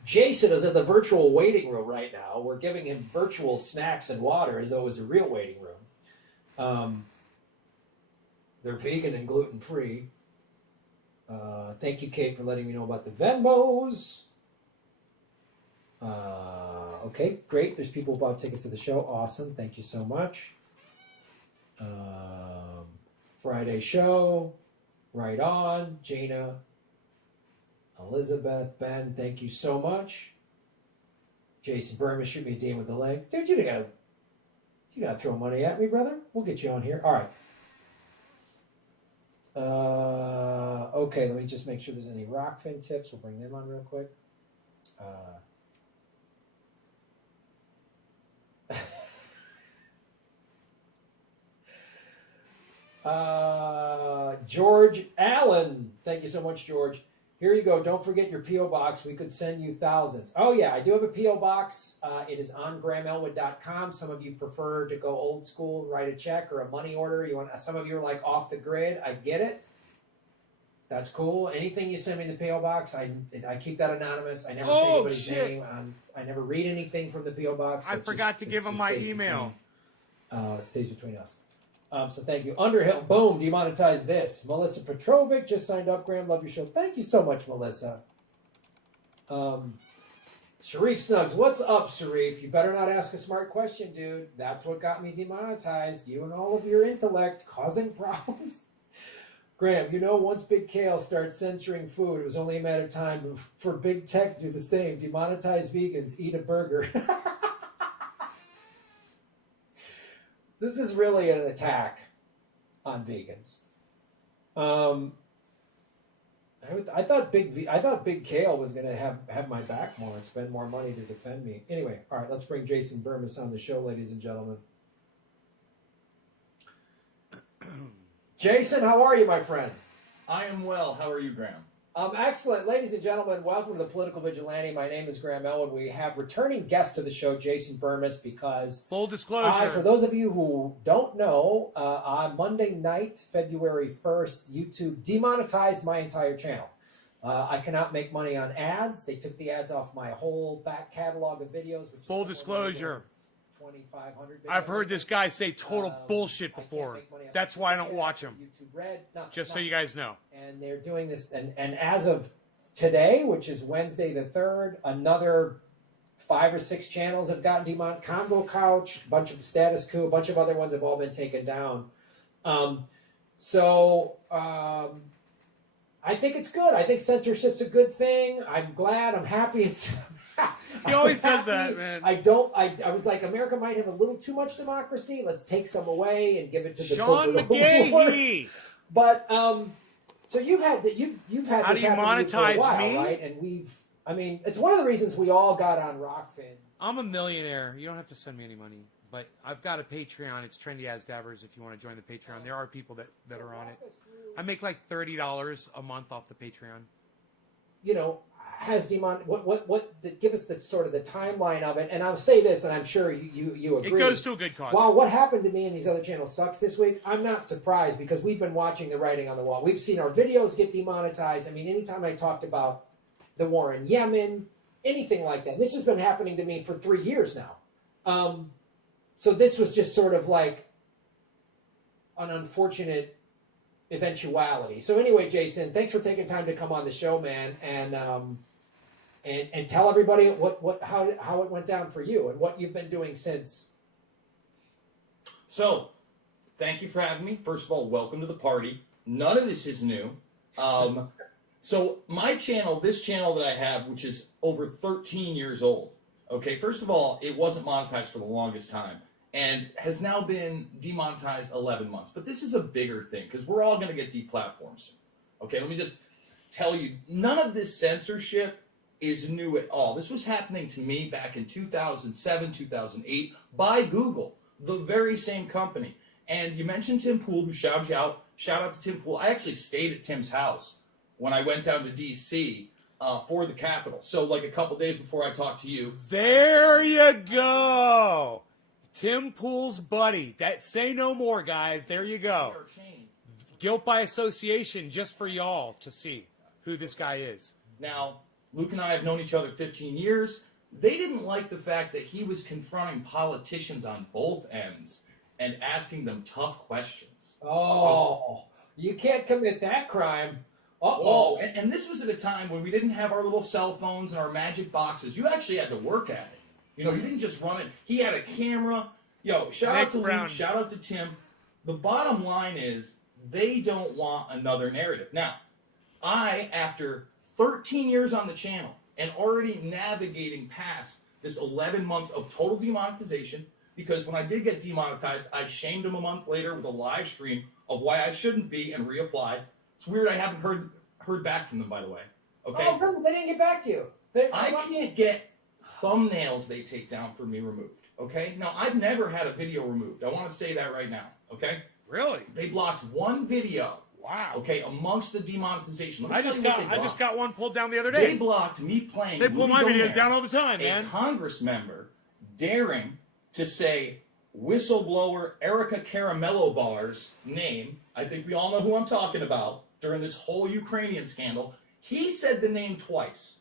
Jason is in the virtual waiting room right now. We're giving him virtual snacks and water as though it was a real waiting room. They're vegan and gluten-free. Thank you, Kate, for letting me know about the Venmos. Okay, great. There's people who bought tickets to the show. Awesome. Thank you so much. Friday show. Right on. Jana. Elizabeth. Ben, thank you so much. Jason Burma, shoot me a DM with the link. Dude, you gotta throw money at me, brother. We'll get you on here. All right. Okay, let me just make sure there's any Rockfin tips. We'll bring them on real quick. George Allen. Thank you so much, George. Here you go. Don't forget your P.O. box. We could send you thousands. Oh, yeah. I do have a P.O. box. It is on GrahamElwood.com. Some of you prefer to go old school, write a check or a money order. Some of you are like off the grid. I get it. That's cool. Anything you send me in the P.O. box, I keep that anonymous. I never say anybody's name. I never read anything from the P.O. box. I forgot to give him my email. It stays between us. So thank you. Underhill, boom, demonetize this. Melissa Petrovic just signed up. Graham, love your show. Thank you so much, Melissa. Sharif Snugs, what's up, Sharif? You better not ask a smart question, dude. That's what got me demonetized. You and all of your intellect causing problems. Graham, once Big Kale starts censoring food, it was only a matter of time for Big Tech to do the same. Demonetize vegans, eat a burger. This is really an attack on vegans. I thought Big Kale was going to have my back more and spend more money to defend me. Anyway, all right, let's bring Jason Burmis on the show, ladies and gentlemen. Jason, how are you, my friend? I am well. How are you, Graham? Excellent. Ladies and gentlemen, welcome to the Political Vigilante. My name is Graham Elwood. We have returning guest to the show, Jason Burmis, because... Full disclosure. For those of you who don't know, on Monday night, February 1st, YouTube demonetized my entire channel. I cannot make money on ads. They took the ads off my whole back catalog of videos. Which Full disclosure. 2,500 videos. I've heard this guy say total bullshit before. That's why I don't watch him. YouTube Red. Just so you guys know. And they're doing this, and as of today, which is Wednesday the 3rd, another 5 or 6 channels have gotten demonetized. Combo Couch, a bunch of Status Quo, a bunch of other ones have all been taken down. I think it's good. I think censorship's a good thing. I'm glad. I'm happy. He always does that, man. I was like, America might have a little too much democracy. Let's take some away and give it to the Sean McGahee. But so you've had How this do you happen to you for a monetize while, me? right? And it's one of the reasons we all got on Rockfin. I'm a millionaire. You don't have to send me any money. But I've got a Patreon. It's Trendy As Dabbers if you want to join the Patreon. There are people that are on it. I make like $30 a month off the Patreon. Has give us the sort of the timeline of it, and I'll say this, and I'm sure you agree. It goes to a good cause. While what happened to me and these other channels sucks this week, I'm not surprised because we've been watching the writing on the wall. We've seen our videos get demonetized. I mean, anytime I talked about the war in Yemen, anything like that, this has been happening to me for 3 years now. So this was just sort of like an unfortunate eventuality. So anyway, Jason, thanks for taking time to come on the show, man, and tell everybody how it went down for you and what you've been doing since. So, thank you for having me. First of all, welcome to the party. None of this is new. So my channel, this channel that I have, which is over 13 years old, okay, first of all, it wasn't monetized for the longest time and has now been demonetized 11 months. But this is a bigger thing because we're all going to get deplatformed soon. Okay, let me just tell you, none of this censorship is new at all. This was happening to me back in 2007, 2008 by Google, the very same company. And you mentioned Tim Pool, who shouted you out. Shout out to Tim Pool. I actually stayed at Tim's house when I went down to D.C. For the Capitol. So like a couple days before I talked to you. There you go. Tim Pool's buddy. Say no more, guys. There you go. Guilt by association just for y'all to see who this guy is. Now, Luke and I have known each other 15 years. They didn't like the fact that he was confronting politicians on both ends and asking them tough questions. Oh, you can't commit that crime. Well, and this was at a time when we didn't have our little cell phones and our magic boxes. You actually had to work at it. You know, you didn't just run it. He had a camera. Yo, shout out to Luke, shout out to Tim. The bottom line is they don't want another narrative. Now, after 13 years on the channel and already navigating past this 11 months of total demonetization, because when I did get demonetized, I shamed him a month later with a live stream of why I shouldn't be and reapplied. It's weird I haven't heard back from them, by the way. Okay. Oh, really? They didn't get back to you. I can't get thumbnails they take down for me removed. Okay? Now, I've never had a video removed. I want to say that right now. Okay? Really? They blocked one video Wow. Okay, amongst the demonetization. I just got one pulled down the other day. They blocked me playing. They pull Rudy my Gomez, videos down all the time, man. A Congress member daring to say whistleblower Erica Caramello Bar's name. I think we all know who I'm talking about during this whole Ukrainian scandal. He said the name twice.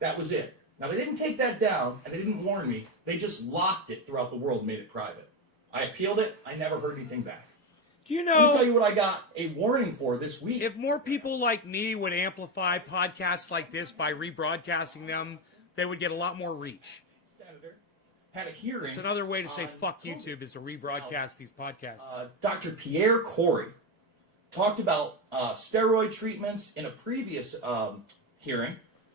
That was it. Now, they didn't take that down, and they didn't warn me. They just locked it throughout the world and made it private. I appealed it. I never heard anything back. Do you Let me know, tell you what I got a warning for this week. if more people like me would amplify podcasts like this by rebroadcasting them, they would get a lot more reach. Senator had a hearing. It's another way to say on fuck COVID. YouTube is to rebroadcast these podcasts. Dr. Pierre Corey talked about steroid treatments in a previous hearing.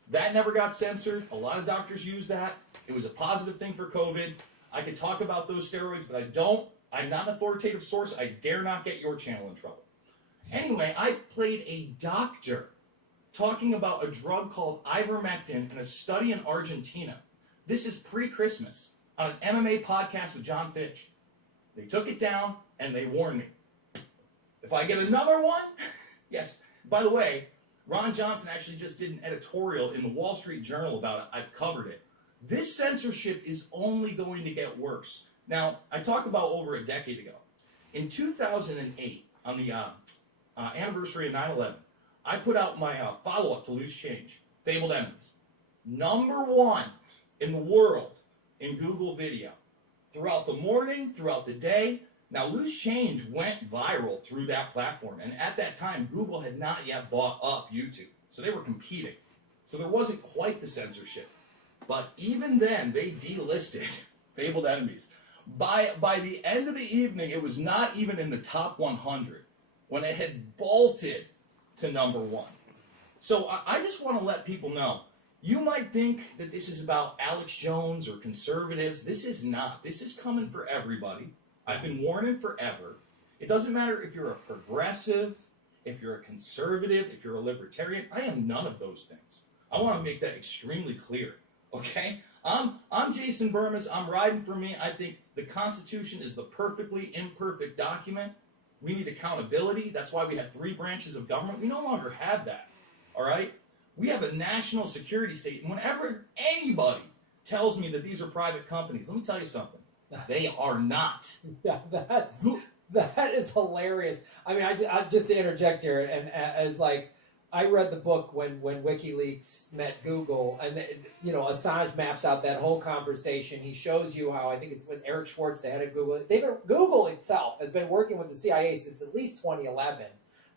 That never got censored. A lot of doctors use that. It was a positive thing for COVID. I could talk about those steroids, but I don't. I'm not an authoritative source. I dare not get your channel in trouble. Anyway, I played a doctor talking about a drug called ivermectin in a study in Argentina. This is pre-Christmas on an MMA podcast with John Fitch. They took it down and they warned me. If I get another one, yes. By the way, Ron Johnson actually just did an editorial in the Wall Street Journal about it. I've covered it. This censorship is only going to get worse. Now, I talked about over a decade ago. In 2008, on the anniversary of 9/11, I put out my follow-up to Loose Change, Fabled Enemies. #1 in the world in Google video. Throughout the morning, throughout the day. Now, Loose Change went viral through that platform. And at that time, Google had not yet bought up YouTube. So they were competing. So there wasn't quite the censorship. But even then, they delisted Fabled Enemies. By the end of the evening, it was not even in the top 100 when it had bolted to #1. So I just want to let people know, you might think that this is about Alex Jones or conservatives. This is not. This is coming for everybody. I've been warning forever. It doesn't matter if you're a progressive, if you're a conservative, if you're a libertarian. I am none of those things. I want to make that extremely clear. Okay? I'm Jason Burmas. I'm riding for me. I think the Constitution is the perfectly imperfect document. We need accountability. That's why we had 3 branches of government. We no longer have that. All right? We have a national security state. And whenever anybody tells me that these are private companies, let me tell you something. They are not. Yeah, that is hilarious. I mean, I just to interject here, and as like, I read the book when WikiLeaks met Google, and Assange maps out that whole conversation. He shows you how, I think it's with Eric Schwartz, the head of Google. Google itself has been working with the CIA since at least 2011.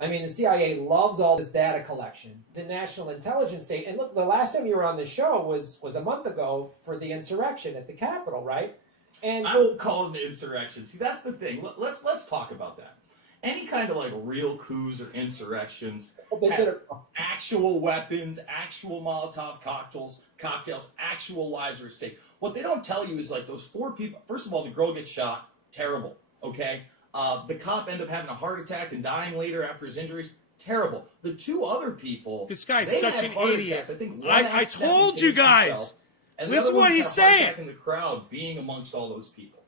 I mean, the CIA loves all this data collection, the national intelligence state. And look, the last time you were on the show was a month ago for the insurrection at the Capitol, right? And I won't call them insurrections. See, that's the thing. Let's talk about that. Any kind of like real coups or insurrections have actual weapons, actual Molotov cocktails, actual lives are at stake. What they don't tell you is like those 4 people. First of all, the girl gets shot. Terrible. Okay. The cop ended up having a heart attack and dying later after his injuries. Terrible. The 2 other people. This guy's they such had an heart idiot. attacks. I think I told you guys. And Listen to what he's saying. In the crowd, being amongst all those people.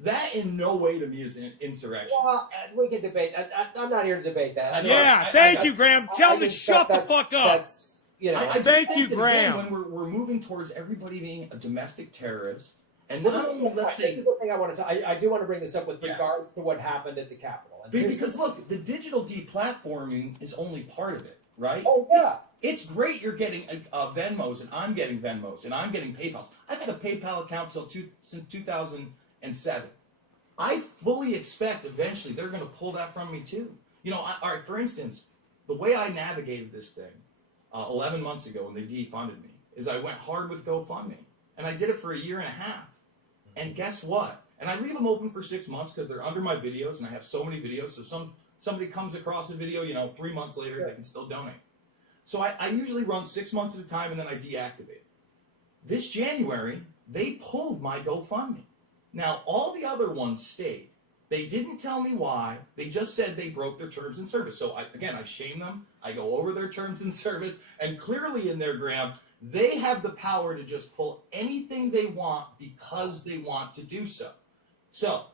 That in no way to me is an insurrection. well, we can debate. I'm not here to debate that. Thank you, Graham. Tell him to shut the fuck up. That's I just Thank think you, that Graham. again, when we're moving towards everybody being a domestic terrorist, and not only, let's say, this is the thing I want to. I do want to bring this up with regards to what happened at the Capitol. And because look, the digital deplatforming is only part of it, right? Oh yeah. It's great you're getting Venmos, and I'm getting Venmos, and I'm getting PayPals. I've had a PayPal account since 2007. I fully expect eventually they're going to pull that from me too. All right, for instance, the way I navigated this thing 11 months ago when they defunded me is I went hard with GoFundMe. And I did it for a year and a half. And guess what? And I leave them open for 6 months because they're under my videos, and I have so many videos. So somebody comes across a video, 3 months later, they can still donate. So I usually run 6 months at a time, and then I deactivate it. This January, they pulled my GoFundMe. Now, all the other ones stayed. They didn't tell me why. They just said they broke their terms and service. So, I shame them. I go over their terms and service, and clearly in their Graham, they have the power to just pull anything they want because they want to do so. So,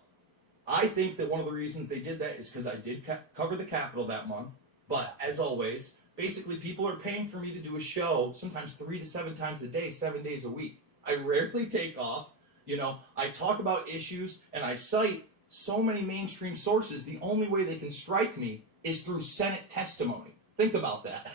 I think that one of the reasons they did that is because I did cover the Capitol that month. But as always, basically people are paying for me to do a show sometimes 3 to 7 times a day, 7 days a week. I rarely take off. You know, I talk about issues and I cite so many mainstream sources. The only way they can strike me is through Senate testimony. Think about that.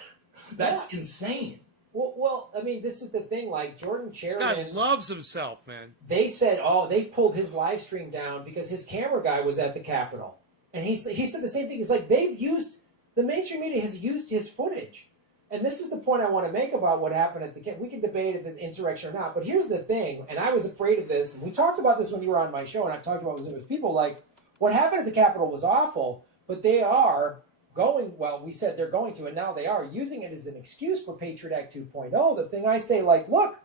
That's insane. Well, I mean, this is the thing. Like Jordan Sheridan, this guy loves himself, man. They said, they pulled his live stream down because his camera guy was at the Capitol, and he said the same thing. He's like, the mainstream media has used his footage, and this is the point I want to make about what happened at the Capitol. We can debate if it's insurrection or not, but here's the thing. And I was afraid of this, and we talked about this when you were on my show, and I've talked about it with people. Like, what happened at the Capitol was awful, but they are going, well, we said they're going to, and now they are using it as an excuse for Patriot Act 2.0. The thing I say, like, look,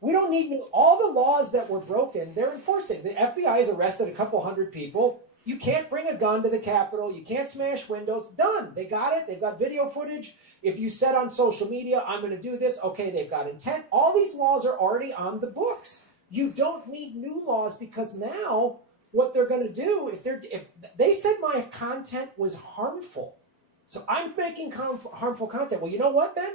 we don't need all the laws that were broken, they're enforcing. The FBI has arrested a couple hundred people. You can't bring a gun to the Capitol. You can't smash windows. Done. They got it. They've got video footage. If you said on social media, I'm going to do this, okay, they've got intent. All these laws are already on the books. You don't need new laws because now what they're going to do, if they said my content was harmful, so I'm making harmful content. Well, you know what then?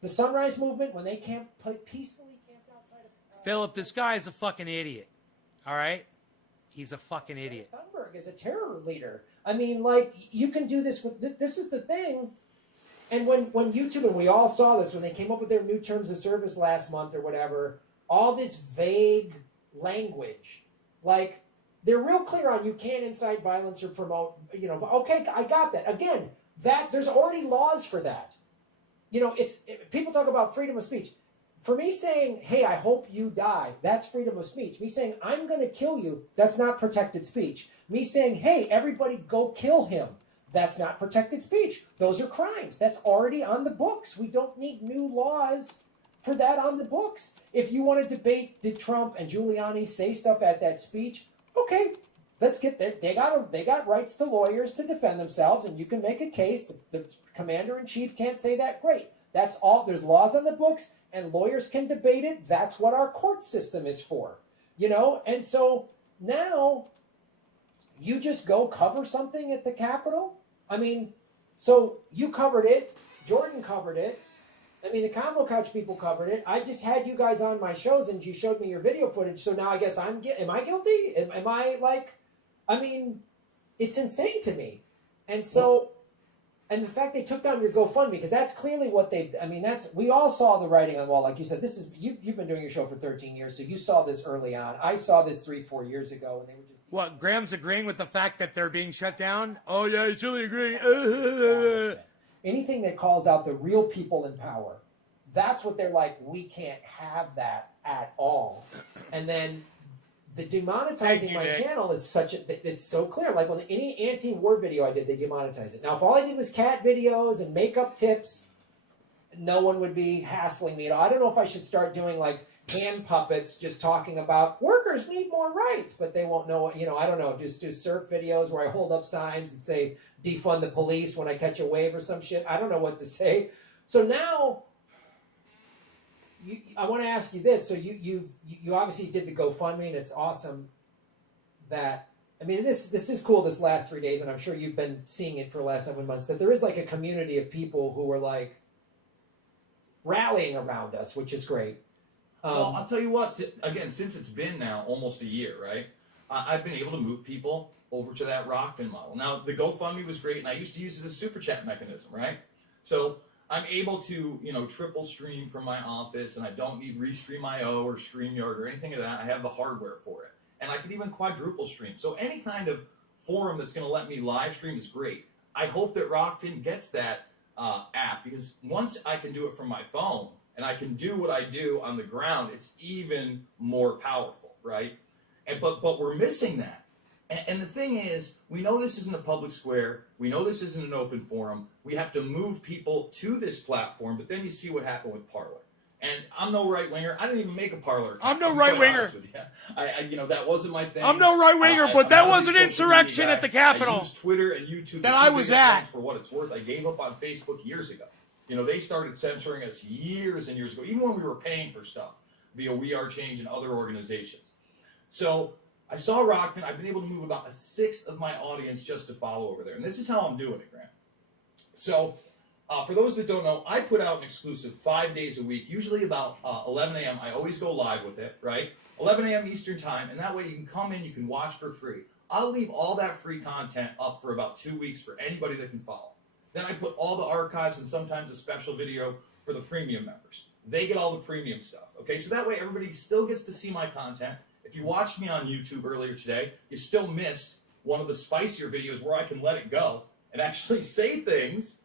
The Sunrise Movement, when they peacefully camped outside of Philip, this guy is a fucking idiot. All right? He's a fucking idiot. Thunberg is a terror leader. I mean, like, you can do this with, this is the thing. And when YouTube, and we all saw this, when they came up with their new terms of service last month or whatever, all this vague language, like, they're real clear on you can't incite violence or promote, okay, I got that. Again, there's already laws for that. People talk about freedom of speech. For me saying, hey, I hope you die, that's freedom of speech. Me saying, I'm going to kill you, that's not protected speech. Me saying, hey, everybody go kill him, that's not protected speech. Those are crimes. That's already on the books. We don't need new laws for that on the books. If you want to debate, did Trump and Giuliani say stuff at that speech? Okay, let's get there. They got rights to lawyers to defend themselves, and you can make a case. The commander-in-chief can't say that. Great. That's all. There's laws on the books, and lawyers can debate it. That's what our court system is for. And so now you just go cover something at the Capitol? I mean, so you covered it. Jordan covered it. I mean, the Combo Couch people covered it. I just had you guys on my shows, and you showed me your video footage. So now I guess am I guilty? Am I like? I mean, it's insane to me. And so, and the fact they took down your GoFundMe, because that's clearly what they. I mean, we all saw the writing on the wall. Like you said, this is you've been doing your show for 13 years, so you saw this early on. I saw this 3-4 years ago, and they were just. What, Graham's agreeing with the fact that they're being shut down? Oh yeah, he's really agreeing. Anything that calls out the real people in power, that's what they're like, we can't have that at all. And then the demonetizing my channel is it's so clear. Like, when any anti-war video I did, they demonetize it. Now, if all I did was cat videos and makeup tips, no one would be hassling me at all. I don't know if I should start doing, like, hand puppets just talking about workers need more rights, but they won't know, I don't know, just do surf videos where I hold up signs that say defund the police when I catch a wave or some shit. I don't know what to say. So now I want to ask you this. So you obviously did the GoFundMe, and it's awesome that, I mean, this is cool this last 3 days, and I'm sure you've been seeing it for the last 7 months, that there is like a community of people who are like rallying around us, which is great. Well, I'll tell you what, again, since it's been now almost a year, right, I've been able to move people over to that Rockfin model. Now, the GoFundMe was great, and I used to use it as a super chat mechanism, right? So I'm able to, triple stream from my office, and I don't need Restream.io or StreamYard or anything of that. I have the hardware for it. And I can even quadruple stream. So any kind of forum that's going to let me live stream is great. I hope that Rockfin gets that app, because once I can do it from my phone, and I can do what I do on the ground, it's even more powerful, right? But we're missing that. And the thing is, we know this isn't a public square. We know this isn't an open forum. We have to move people to this platform, but then you see what happened with Parler. And I'm no right-winger. I didn't even make a Parler account. I'm no right-winger. That wasn't my thing. I'm no right-winger, but that was an insurrection at the Capitol. I used Twitter and YouTube that I was at. For what it's worth. I gave up on Facebook years ago. They started censoring us years and years ago, even when we were paying for stuff via We Are Change and other organizations. So I saw Rockfin. I've been able to move about 1/6 of my audience just to follow over there. And this is how I'm doing it, Grant. So, for those that don't know, I put out an exclusive 5 days a week, usually about 11 a.m. I always go live with it, right? 11 a.m. Eastern time, and that way you can come in, you can watch for free. I'll leave all that free content up for about 2 weeks for anybody that can follow. Then I put all the archives and sometimes a special video for the premium members. They get all the premium stuff, okay? So that way everybody still gets to see my content. If you watched me on YouTube earlier today, you still missed one of the spicier videos where I can let it go and actually say things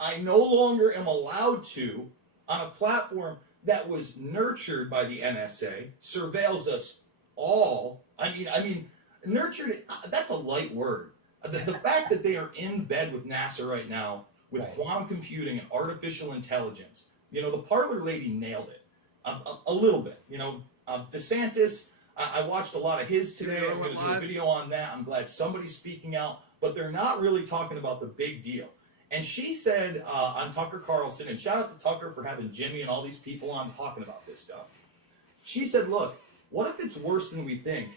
I no longer am allowed to on a platform that was nurtured by the NSA, surveils us all. I mean, nurtured, that's a light word. The fact that they are in bed with NASA right now with quantum computing and artificial intelligence, you know, the parlor lady nailed it a little bit. You know, DeSantis, I watched a lot of his today. I'm going to do a video on that. I'm glad somebody's speaking out, but they're not really talking about the big deal. And she said on Tucker Carlson, and shout out to Tucker for having Jimmy and all these people on talking about this stuff. She said, look, what if it's worse than we think?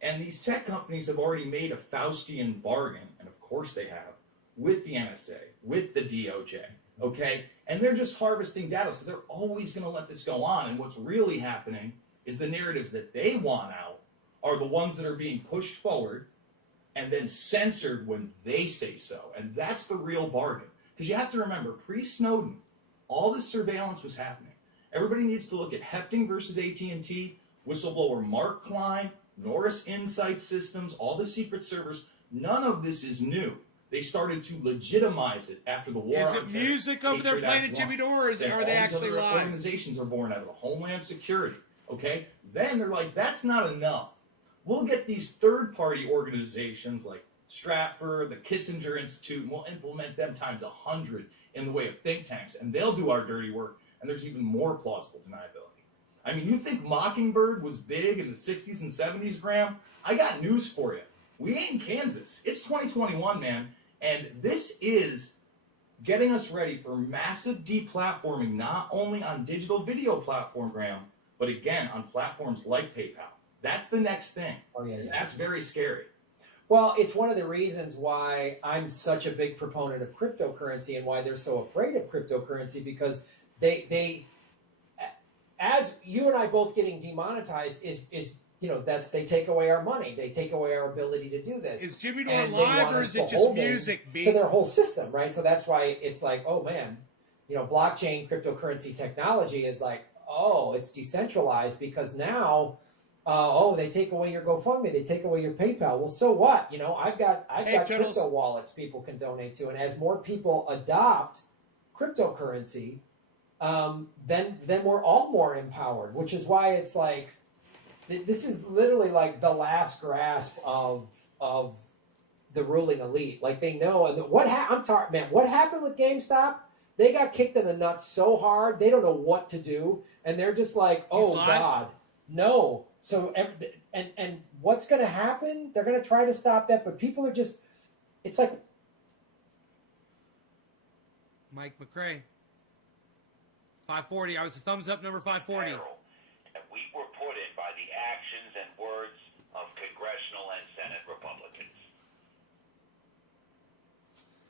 And these tech companies have already made a Faustian bargain, and of course they have, with the NSA, with the DOJ, okay? And they're just harvesting data, so they're always going to let this go on. And what's really happening is the narratives that they want out are the ones that are being pushed forward and then censored when they say so. And that's the real bargain. Because you have to remember, pre-Snowden, all this surveillance was happening. Everybody needs to look at Hepting versus AT&T, whistleblower Mark Klein, Norris Insight Systems, all the secret servers. None of this is new. They started to legitimize it after the war on terror. Is it music over there playing at Jimmy Dore, or are they actually live? Organizations are born out of the Homeland Security, okay? Then they're like, that's not enough. We'll get these third-party organizations like Stratfor, the Kissinger Institute, and we'll implement them times 100 in the way of think tanks, and they'll do our dirty work, and there's even more plausible deniability. I mean, you think Mockingbird was big in the 60s and 70s, Graham? I got news for you. We ain't in Kansas. It's 2021, man, and this is getting us ready for massive deplatforming, not only on digital video platform, Graham, but again, on platforms like PayPal. That's the next thing. Oh, yeah. That's very scary. Well, it's one of the reasons why I'm such a big proponent of cryptocurrency and why they're so afraid of cryptocurrency, because they as you and I both getting demonetized is you know, they take away our money. They take away our ability to do this. Is Jimmy Dore live, or is it just music, B? To their whole system, right? So that's why it's like, oh man, you know, blockchain cryptocurrency technology is like, oh, it's decentralized because now they take away your GoFundMe, they take away your PayPal. Well, so what? You know, I've got crypto wallets people can donate to, and as more people adopt cryptocurrency, then we're all more empowered. Which is why it's like this is literally like the last grasp of the ruling elite. Like they know, and what happened with GameStop? They got kicked in the nuts so hard they don't know what to do, and they're just like, oh God, no. So, and what's going to happen? They're going to try to stop that, but people are just, it's like. Mike McCrae. 540. I was a thumbs up number 540. And we were put in by the actions and words of congressional and Senate Republicans.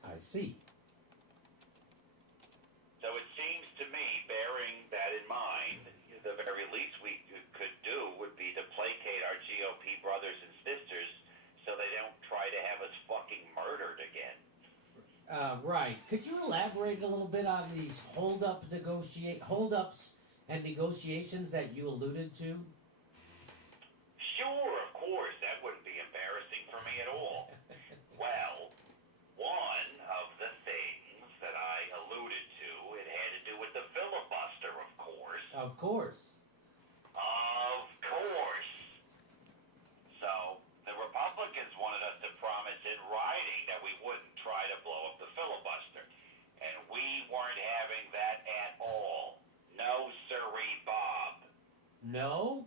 I see. So it seems to me, bearing that in mind, the very least we could do would be to placate our GOP brothers and sisters so they don't try to have us fucking murdered again. Right. Could you elaborate a little bit on these holdups and negotiations that you alluded to? Sure, of course. That wouldn't be embarrassing for me at all. Well, one of the things that I alluded to, it had to do with the filibuster, of course. Of course. Of course. So, the Republicans wanted us to promise in writing that we wouldn't try to blow up the filibuster. And we weren't having that at all. No, sirree, Bob. No?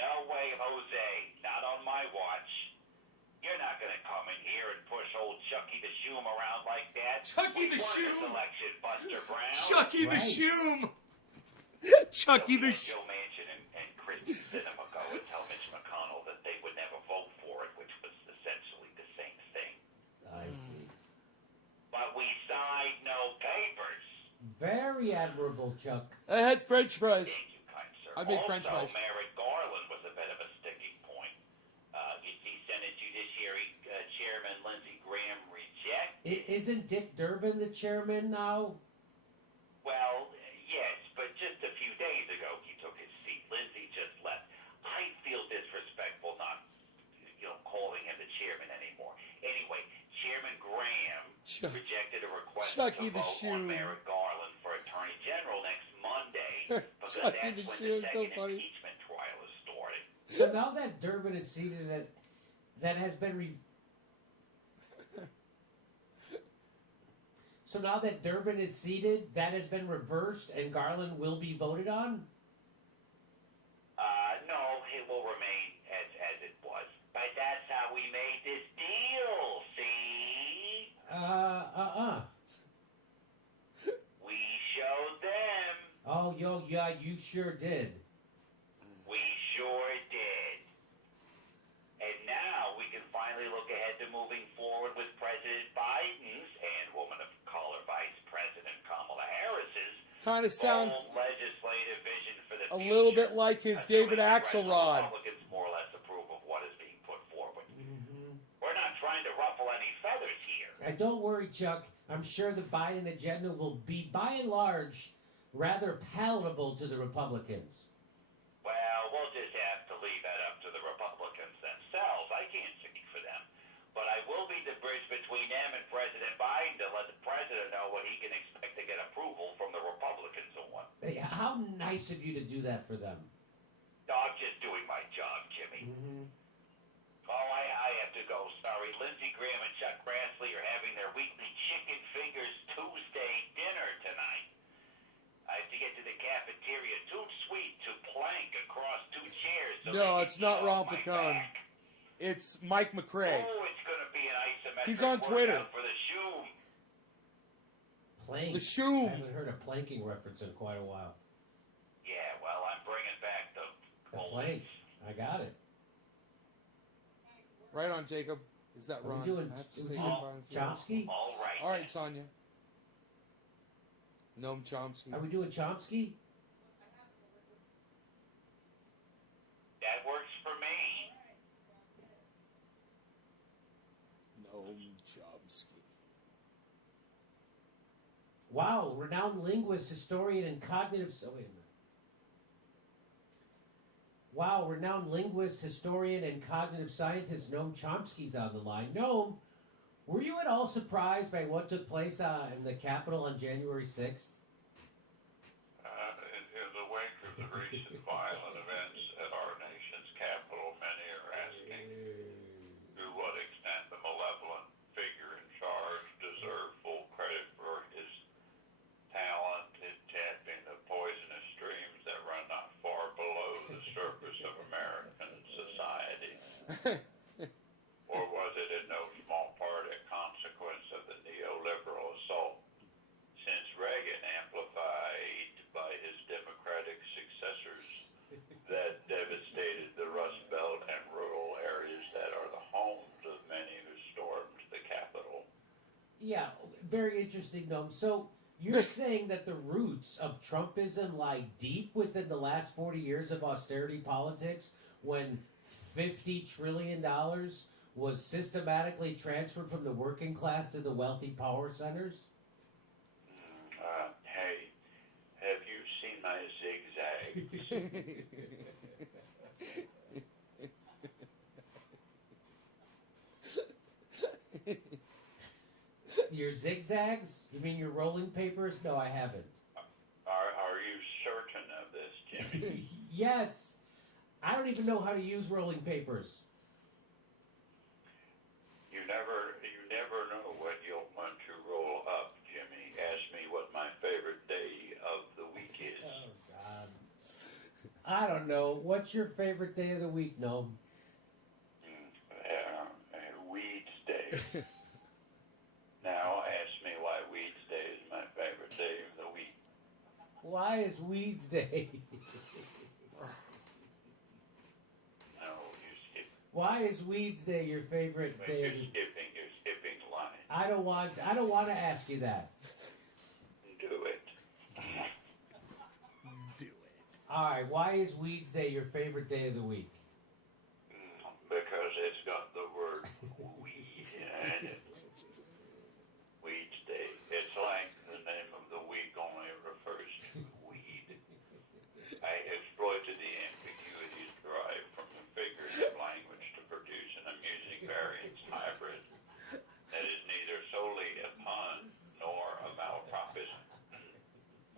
No way, Jose. Not on my watch. You're not going to come in here and push old Chucky the Shoom around like that. Chucky the We won Shoom? this election, Buster Brown. Chucky the Right. Shoom! Chucky the Joe Manchin and Kristen Sinema go and tell Mitch McConnell that they would never very admirable, Chuck. I had French fries. Thank you, kind sir. I make French fries. Merrick Garland was a bit of a sticking point. You see Senate Judiciary Chairman Lindsey Graham reject. Isn't Dick Durbin the chairman now? Well, yes, but just a few days ago he took his seat. Lindsey just left. I feel disrespectful not, calling him the chairman anymore. Anyway, Chairman Graham rejected a request Chucky to the vote Shoe. on Merrick Garland for Attorney General next Monday because Chucky that's the when Shoe the is so second funny. impeachment trial is starting. So now that Durbin is seated, that has been So now that Durbin is seated, that has been reversed, and Garland will be voted on. No, it will remain as it was. But that's how we made this deal, see? We showed them. Oh, yeah, you sure did. We sure did. And now we can finally look ahead to moving forward with President Biden's and woman of color Vice President Kamala Harris's Kind of sounds bold legislative vision for the a future. little bit like his David Assuming Axelrod. Republicans more or less approve of what is being put forward. Mm-hmm. We're not trying to ruffle any feathers here. And don't worry, Chuck. I'm sure the Biden agenda will be, by and large, rather palatable to the Republicans. Well, we'll just have to leave that up to the Republicans themselves. I can't speak for them. But I will be the bridge between them and President Biden to let the president know what he can expect to get approval from the Republicans on. Hey, how nice of you to do that for them. I'm just doing my job, Jimmy. Mm-hmm. Oh, I have to go. Sorry. Lindsey Graham and Chuck Grassley are having their weekly Chicken Fingers Tuesday dinner tonight. I have to get to the cafeteria. Too sweet to plank across two chairs. So No, they it's can not eat Ron off my Pecan. back. It's Mike McRae. Oh, it's going to be an isometric He's on Twitter. workout for the shoe. Plank. The shoe. I haven't heard a planking reference in quite a while. Yeah, well, I'm bringing back the The plank. I got it. Right on, Jacob. Is that Are Ron? we doing, I have to are say we that, doing Ron. Chomsky? All right. All right, Sonia. Noam Chomsky. Are we doing Chomsky? That works for me. Noam Chomsky. Wow, renowned linguist, historian, and cognitive... Oh, wait a minute. Wow, renowned linguist, historian, and cognitive scientist Noam Chomsky's on the line. Noam, were you at all surprised by what took place in the Capitol on January 6th? In the wake of the recent violent events at our nation's capital, many are asking to what extent the malevolent figure in charge deserved full credit for his talent in tapping the poisonous streams that run not far below the surface of American society. Or was it in no small part a consequence of the neoliberal assault since Reagan, amplified by his Democratic successors, that devastated the Rust Belt and rural areas that are the homes of many who stormed the Capitol? Yeah, very interesting, Noam. So you're saying that the roots of Trumpism lie deep within the last 40 years of austerity politics when $50 trillion was systematically transferred from the working class to the wealthy power centers? Hey, have you seen my zigzags? Your zigzags? You mean your rolling papers? No, I haven't. Are you certain of this, Jimmy? Yes. I don't even know how to use rolling papers. You never know what you'll want to roll up, Jimmy. Ask me what my favorite day of the week is. Oh, God. I don't know. What's your favorite day of the week, Noam? Weeds Day. Now ask me why Weeds Day is my favorite day of the week. Why is Weeds Day? No, you skip. Why is Weeds Day your favorite day? You're of the- skipping line. I don't want to ask you that. Do it. All right, why is Weeds Day your favorite day of the week? Because it's got the word weed in it. Weeds Day. It's like the name of the week only refers to weed. I exploited the ambiguities derived from the figurative language to produce an amusing variance hybrid that is neither solely a pun nor a malapropism.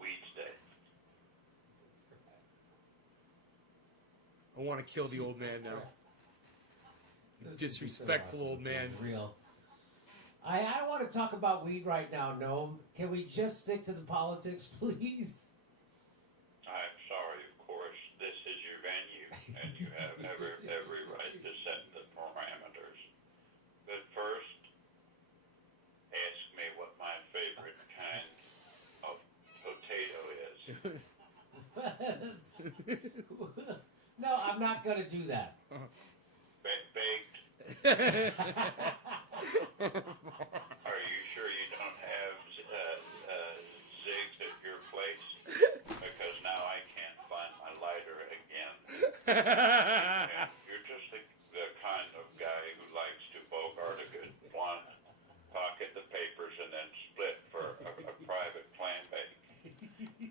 Weeds Day. I want to kill the old man now. Disrespectful old man. Real. I don't want to talk about weed right now, Gnome. Can we just stick to the politics, please? I'm sorry, of course. This is your venue, and you have every right to set the parameters. But first, ask me what my favorite kind of potato is. No, I'm not going to do that. Baked. Are you sure you don't have zigs at your place? Because now I can't find my lighter again. You're just the kind of guy who likes to bogart a good one, pocket the papers, and then split for a private clam bake.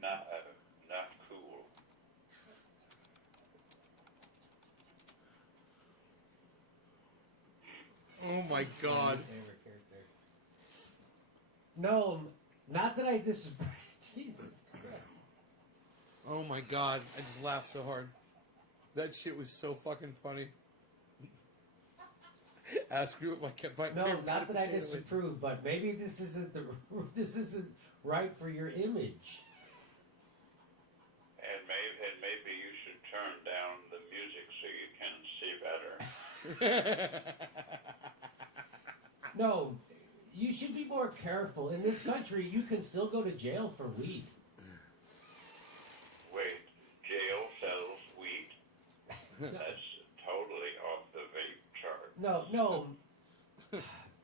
Not cool. Oh my god. Favorite character. No, not that I disagree. Jesus Christ. Oh my god. I just laughed so hard. That shit was so fucking funny. Ask me what my No, favorite not that I potato is. disapprove, but maybe this isn't right for your image. And maybe you should turn down the music so you can see better. No, you should be more careful. In this country, you can still go to jail for weed. Wait, jail sells weed? That's totally off the vape chart. No.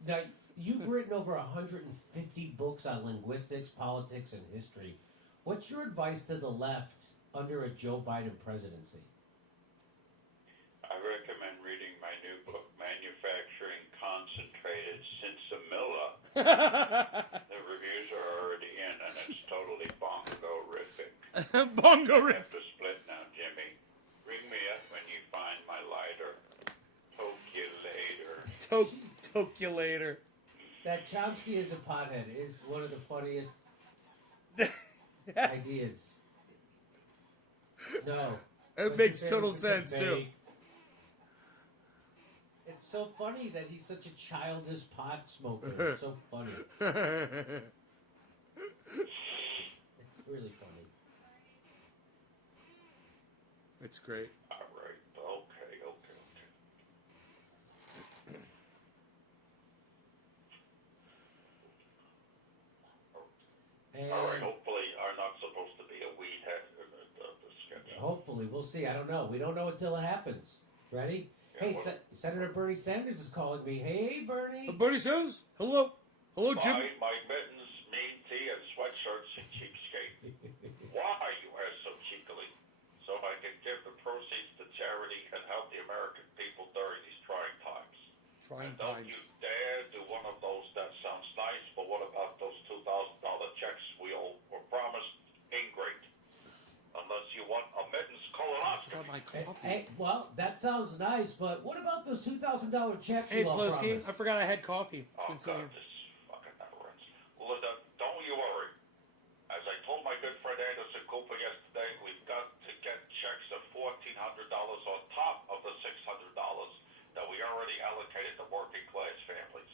Now, you've written over 150 books on linguistics, politics, and history. What's your advice to the left under a Joe Biden presidency? I recommend reading my new book, Manufacturing Concentrated Sinsamilla. The reviews are already in, and it's totally bongo-rific. Bongo I riff. have to split now, Jimmy. Ring me up when you find my lighter. Poke you later. Toke you later. That Chomsky as a pothead is one of the funniest ideas. No. It But makes your total favorite sense, too. debate. It's so funny that he's such a childish pot smoker. It's so funny. It's really funny. It's great. All right. Okay. And All right. Hopefully, are not supposed to be a weed head in the sketch. hopefully, we'll see. I don't know. We don't know until it happens. Ready? Yeah, Hey, well- Senator Bernie Sanders is calling me. Hey, Bernie. Bernie says, hello. Hello, Jim. My mittens, mean tea, and sweatshirts, you cheapskate. Why, you ask so cheekily? So I can give the proceeds to charity and help the American people during these trying times. Trying And don't you times. dare do one of those. That sounds nice, but what about those $2,000 checks we all were promised? Ingrate. Unless you want a mittens colonoscopy. Got my coffee. Hey, well, that sounds nice, but what about those $2,000 checks Hey, you all Slowski, promised? I forgot I had coffee. It's Oh, been so God, this fucking never ends. Linda, don't you worry. As I told my good friend Anderson Cooper yesterday, we've got to get checks of $1,400 on top of the $600 that we already allocated to working class families.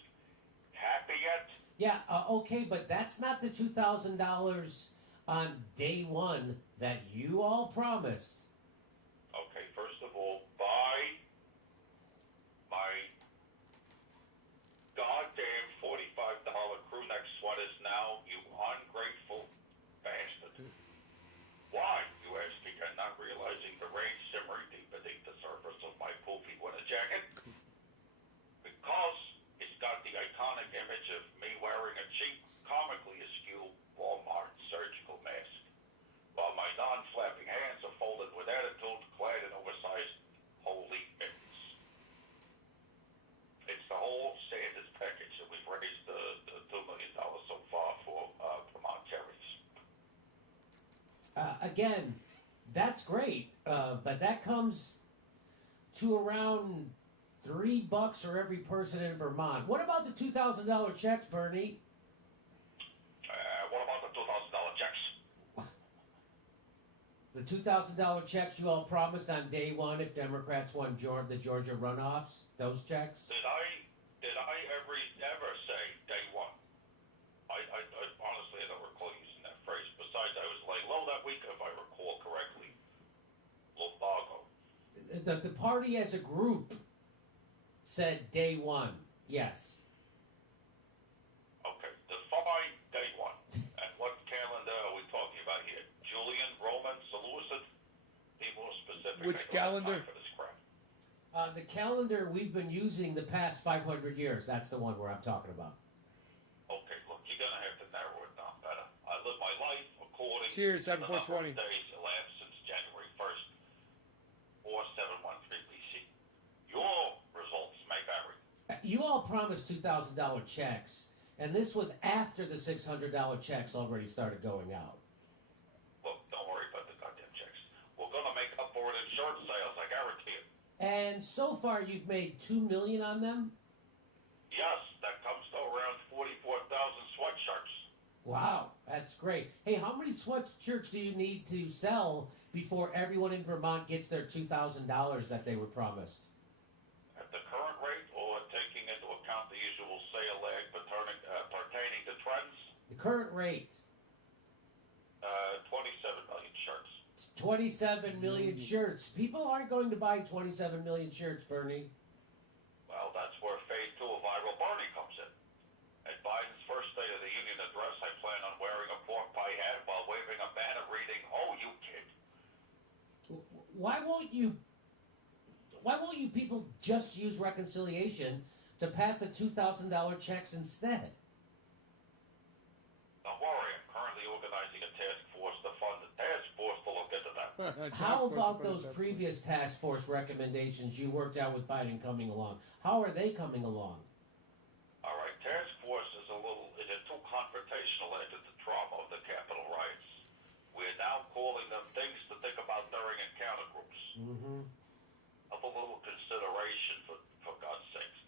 Happy yet? Yeah, okay, but that's not the $2,000 on day one that you all promised. Okay, first of all, buy my goddamn $45 crew neck sweaters now, you ungrateful bastard. Why, you ask again, not realizing the rain simmering deep beneath the surface of my poofy winter jacket? Because it's got the iconic image of me wearing a cheap, comically askew Walmart surgical mask, while my non-flapping hands are folded Again, that's great, but that comes to around $3 for every person in Vermont. What about the $2,000 checks, Bernie? What about the $2,000 checks? The $2,000 checks you all promised on day one if Democrats won the Georgia runoffs? Those checks? Did I ever say day one? I honestly, I don't recall using that phrase. Besides, I was laying low that week, if I recall correctly. Lombardo. The party as a group said day one. Yes. Okay, define day one. And what calendar are we talking about here? Julian, Roman, Seleucid? Be more specific. Which I don't have calendar? time for this crap. The calendar we've been using the past 500 years. That's the one where I'm talking about. Okay, look, you're gonna have to narrow it down better. I live my life according Cheers, to the number of 7420. days elapsed since January 1st, or 713 BC. Your results may vary. You all promised $2,000 checks, and this was after the $600 checks already started going out. Look, don't worry about the goddamn checks. We're gonna make up for it in short sales, I guarantee it. And so far, you've made $2 million on them. Yes, that comes to around 44,000 sweatshirts. Wow, that's great. Hey, how many sweatshirts do you need to sell before everyone in Vermont gets their $2,000 that they were promised? At the current rate, or taking into account the usual sale lag pertaining to trends, The current rate, 27 million shirts. 27 million shirts. People aren't going to buy 27 million shirts, Bernie. Well, that's where phase 2 of Viral Barney comes in. At Biden's first State of the Union address, I plan on wearing a pork pie hat while waving a banner reading, "Oh, you kid." Why won't you people just use reconciliation to pass the $2,000 checks instead? Don't worry, I'm currently organizing a task force to fund the task force to look into that. How about those previous task force recommendations you worked out with Biden coming along? How are they coming along? All right, task force is too confrontational after the trauma of the Capitol riots. We're now calling them things to think about during encounter groups. Mm-hmm. Of a little consideration, for God's sakes.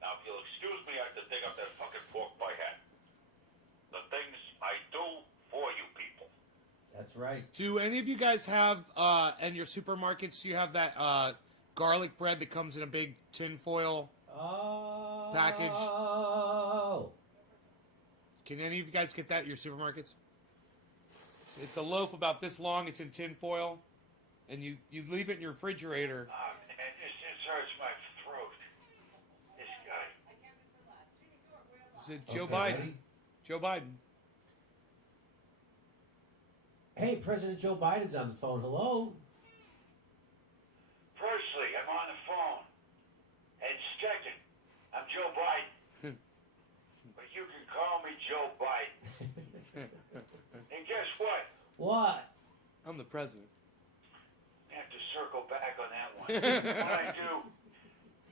Now, if you'll excuse me, I have to dig up that fucking pork pie hat. The things I do for you people. That's right. Do any of you guys have, in your supermarkets, do you have that garlic bread that comes in a big tinfoil package? Oh. Can any of you guys get that at your supermarkets? It's a loaf about this long. It's in tinfoil. And you leave it in your refrigerator. Ah, man, this hurts my throat. This guy. Is it Joe Okay, Biden? ready? Joe Biden. Hey, President Joe Biden's on the phone. Hello? Firstly, I'm on the phone. And second, I'm Joe Biden. But you can call me Joe Biden. And guess what? What? I'm the president. I have to circle back on that one. When I do,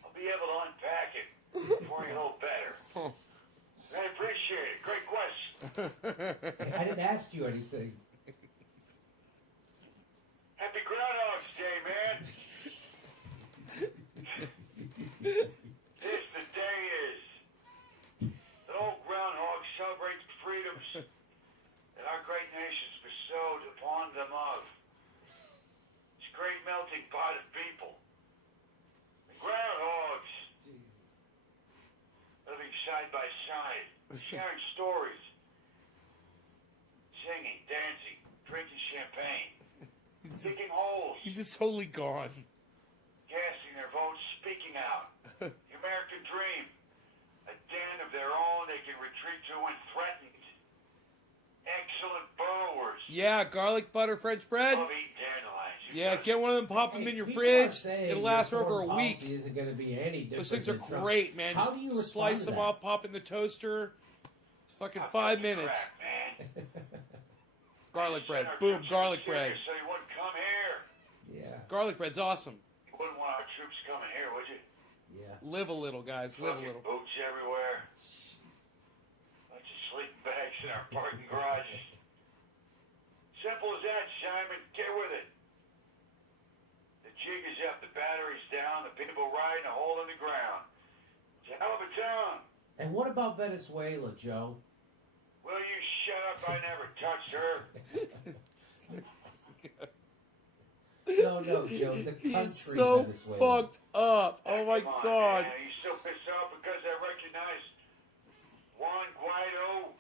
I'll be able to unpack it for you a little better. I appreciate it. Great question. I didn't ask you anything. Happy Groundhog's Day, man. This the day is. The old groundhog celebrates the freedoms that our great nations bestowed upon them of. This great melting pot of people. The groundhogs living side by side, sharing stories, singing, dancing, drinking champagne, digging holes, He's just totally gone. casting their votes, speaking out. The American dream, a den of their own they can retreat to when threatened. Excellent burrowers. Yeah, garlic butter French bread. Love eating dandelions. You Yeah, just- get one of them, pop them Hey, in your people are fridge. saying It'll last your for over a foreign week. policy isn't going to be any different. Those things are than Trump. great, man. How Just do you respond slice to them that? up, pop in the toaster. Fucking Oh, 5 that's minutes. crap, man. Garlic bread. Send our Boom, troops garlic to Syria bread. So you wouldn't come here. Yeah, Garlic bread's awesome. You wouldn't want our troops coming here, would you? yeah. Live a little, guys. Live a Fucking little. boots everywhere. Bunch of sleeping bags in our parking garages. Simple as that, Simon. Get with it. The jig is up, the battery's down, the people riding a hole in the ground. It's a hell of a town. And what about Venezuela, Joe? Will you shut up? I never touched her. No, Joe. The country He's so Venezuela. fucked up. Oh my Come on, God. Man. Are you so pissed off because I recognize Juan Guaido?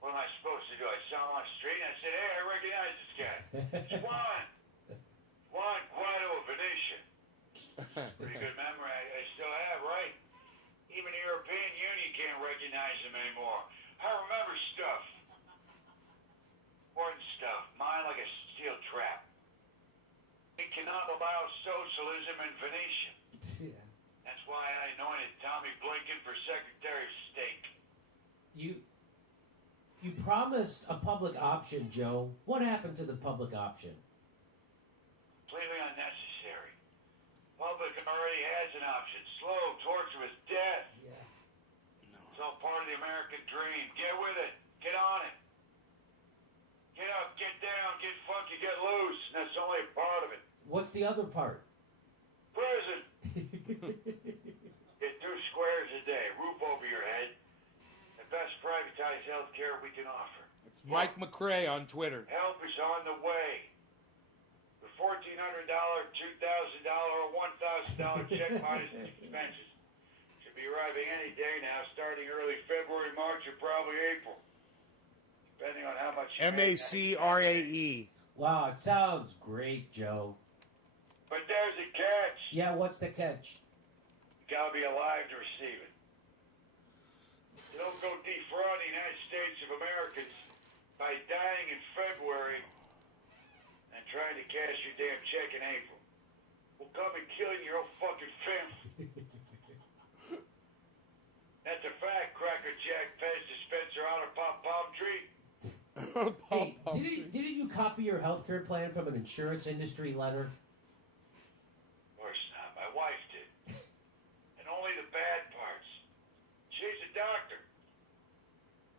What am I supposed to do? I saw him on the street and I said, hey, I recognize this guy. It's Juan. Juan Guaido of Venetia. Pretty good memory I still have, right? Even the European Union can't recognize him anymore. I remember stuff. Important stuff. Mine like a steel trap. We cannot allow socialism in Venetia. Yeah. That's why I anointed Tommy Blinken for Secretary of State. You promised a public option, Joe. What happened to the public option? Completely unnecessary. Public already has an option. Slow, torturous death. Yeah. It's all part of the American dream. Get with it. Get on it. Get up, get down, get funky, get loose. And that's only a part of it. What's the other part? Prison. Get 2 squares a day, roof over your head. The best privatized health care we can offer. It's Mike McRae on Twitter. Help is on the way. The $1,400, $2,000, or $1,000 check minus expenses should be arriving any day now, starting early February, March, or probably April. Depending on how much you make. MACRAE. Wow, it sounds great, Joe. But there's a catch. Yeah, what's the catch? You gotta be alive to receive it. You don't go defraud the United States of Americans by dying in February and trying to cash your damn check in April. We'll come and kill your own fucking family. That's a fact, Cracker Jack, Pez dispenser on a palm tree. Hey, didn't you copy your health care plan from an insurance industry letter? Of course not. My wife did. And only the bad parts. She's a doctor.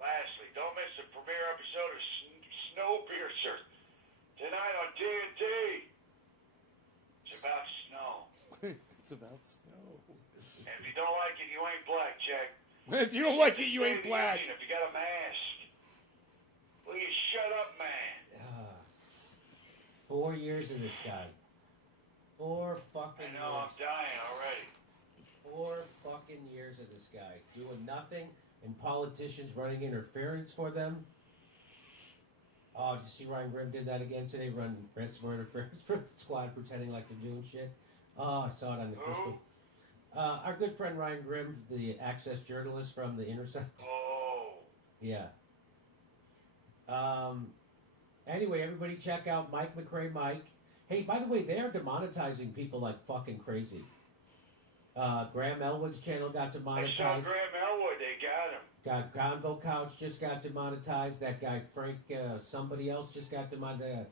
Lastly, don't miss the premiere episode of Snowpiercer tonight on TNT. It's about snow. It's about snow. And if you don't like it, you ain't black, Jack. If you don't like it, you ain't black. If you got a mask. Will you shut up, man? 4 years of this guy. 4 fucking I know, I'm years. dying already. 4 fucking years of this guy doing nothing, and politicians running interference for them. Oh, did you see Ryan Grimm did that again today? Ran some interference for the squad, pretending like they're doing shit. Oh, I saw it on the crystal. Our good friend Ryan Grimm, the Access journalist from The Intercept. Oh. Yeah. Anyway, everybody check out Mike McRae Mike. Hey, by the way, they are demonetizing people like fucking crazy. Graham Elwood's channel got I saw demonetized. Graham Elwood, they got him. Convo Couch just got demonetized. That guy Frank, somebody else just got demonetized.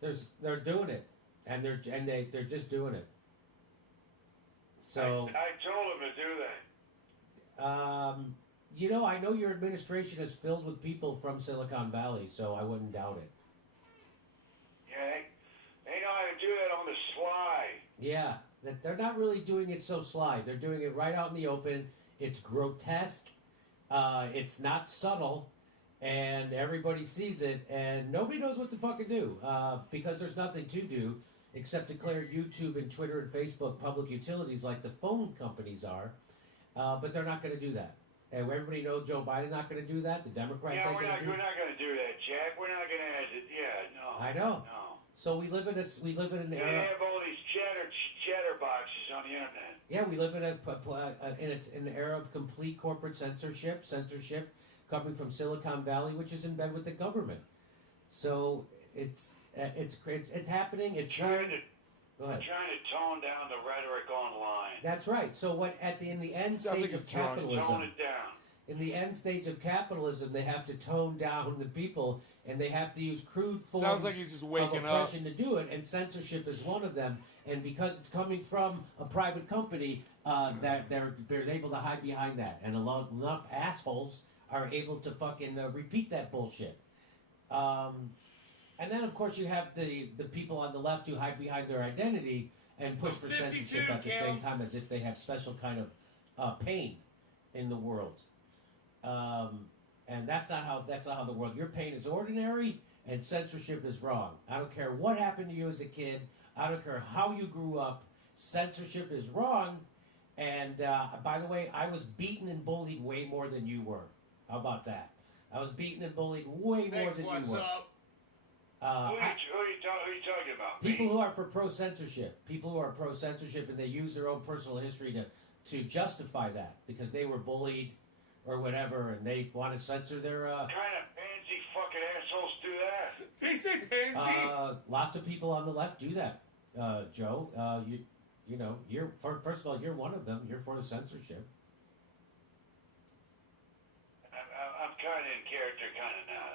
They're doing it, and they're just doing it. So I told him to do that. you know, I know your administration is filled with people from Silicon Valley, so I wouldn't doubt it. Yeah, they know how to do that on the sly. Yeah, that they're not really doing it so sly. They're doing it right out in the open. It's grotesque. It's not subtle, and everybody sees it, and nobody knows what to fucking do because there's nothing to do except declare YouTube and Twitter and Facebook public utilities like the phone companies are. But they're not going to do that. And everybody knows Joe Biden's not going to do that. The Democrats Yeah, ain't we're going not to do going to do that, Jack. We're not going to have it. Yeah, no. I know. No. So we live in an They era. have all these chatter boxes on the internet. Yeah, we live in an era of complete corporate censorship coming from Silicon Valley, which is in bed with the government. So it's happening. It's Trying to Go ahead. trying to tone down the rhetoric online. That's right. So in the end Sounds stage like of it's drunk. Tone capitalism, it down. in the end stage of capitalism, they have to tone down the people, and they have to use crude forms Sounds like he's just waking of up. oppression to do it. And censorship is one of them. And because it's coming from a private company, that they're able to hide behind that, and enough assholes are able to fucking repeat that bullshit. And then, of course, you have the people on the left who hide behind their identity and push for 52, censorship at the Kim. same time as if they have special kind of pain in the world. And that's not how the world. Your pain is ordinary, and censorship is wrong. I don't care what happened to you as a kid. I don't care how you grew up. Censorship is wrong. And by the way, I was beaten and bullied way more than you were. How about that? I was beaten and bullied way more Thanks, than what's you were. up? Who are you talking about? People Me? who are for pro-censorship. People who are pro-censorship, and they use their own personal history to justify that because they were bullied or whatever, and they want to censor their. What kind of pansy fucking assholes do that? They say pansy. Lots of people on the left do that, Joe. You know, first of all, you're one of them. You're for the censorship. I'm kind of in character, kind of not.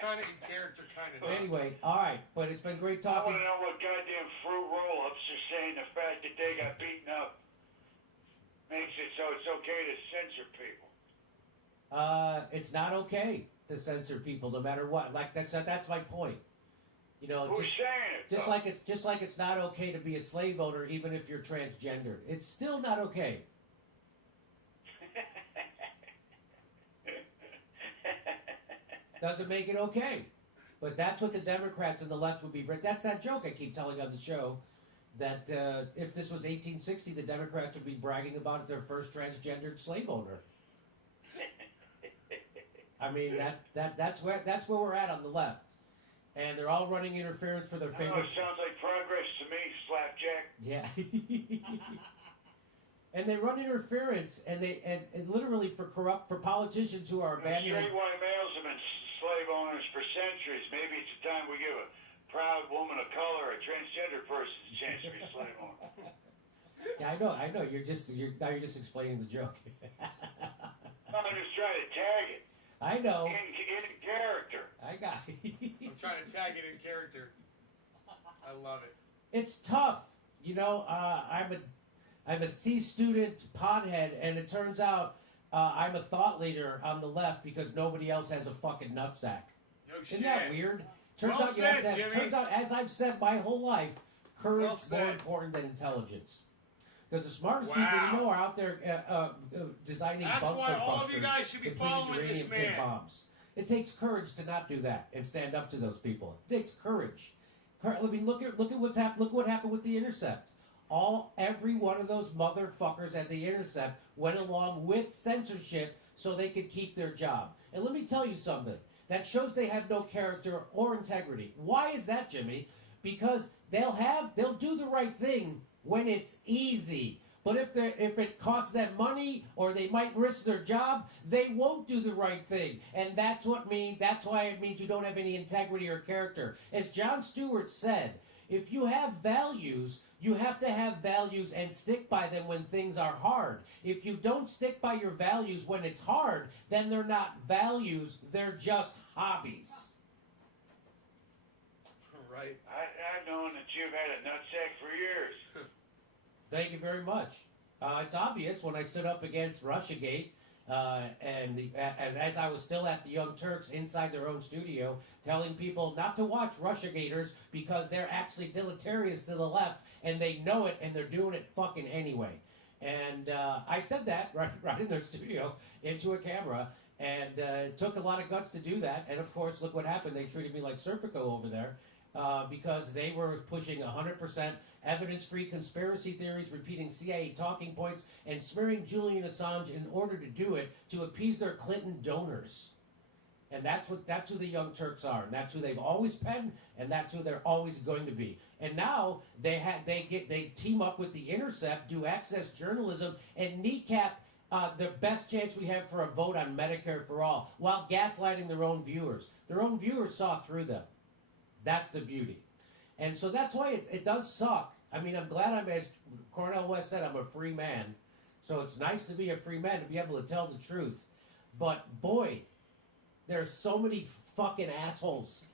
Kind of in character, kind of. Anyway, all right, but it's been great I talking. want to know what goddamn fruit roll-ups are saying the fact that they got beaten up makes it so it's okay to censor people. It's not okay to censor people, no matter what. Like that's my point. You know, Who's saying it? just though? like it's not okay to be a slave owner, even if you're transgendered. It's still not okay. Doesn't make it okay. But that's what the Democrats and the left would be. That's that joke I keep telling on the show. That if this was 1860, the Democrats would be bragging about their first transgendered slave owner. I mean that's where we're at on the left, and they're all running interference for their I know, favorite. it sounds like progress to me, Slapjack. Yeah. And they run interference, and literally for politicians who are abandoning. Straight white males have been slave owners for centuries. Maybe it's the time we give a proud woman of color, a transgender person, a chance to be a slave owner. Yeah, I know. You're just explaining the joke. I'm just trying to tag it. I know. In character. I got. I'm trying to tag it in character. I love it. It's tough, you know. I'm a C student pothead, and it turns out I'm a thought leader on the left because nobody else has a fucking nutsack. No shit. Isn't that weird? Turns Well out you have said, to have, Jimmy. turns out, as I've said my whole life, courage Well is more said. important than intelligence. Because the smartest Wow. people you know are out there designing That's bunker why all of you busters guys should be depleting following this uranium tin man. bombs. It takes courage to not do that and stand up to those people. It takes courage. I mean, look at what's happened. Look what happened with The Intercept. Every one of those motherfuckers at The Intercept went along with censorship so they could keep their job. And let me tell you something. That shows they have no character or integrity. Why is that, Jimmy? Because they'll do the right thing when it's easy. But if it costs them money or they might risk their job, they won't do the right thing. And that's why it means you don't have any integrity or character. As Jon Stewart said, if you have values, you have to have values and stick by them when things are hard. If you don't stick by your values when it's hard, then they're not values, they're just hobbies. Right. I've known that you've had a nutsack for years. Thank you very much. It's obvious when I stood up against Russiagate, as I was still at the Young Turks inside their own studio, telling people not to watch Russiagators because they're actually deleterious to the left, and they know it, and they're doing it fucking anyway. And I said that right in their studio into a camera, and it took a lot of guts to do that. And of course, look what happened. They treated me like Serpico over there. Because they were pushing 100% evidence-free conspiracy theories, repeating CIA talking points, and smearing Julian Assange in order to do it to appease their Clinton donors. And that's who the Young Turks are, and that's who they've always been, and that's who they're always going to be. And now they team up with The Intercept, do access journalism, and kneecap the best chance we have for a vote on Medicare for all, while gaslighting their own viewers. Their own viewers saw through them. That's the beauty. And so that's why it does suck. I mean, I'm glad as Cornel West said, I'm a free man. So it's nice to be a free man, to be able to tell the truth. But boy, there's so many fucking assholes.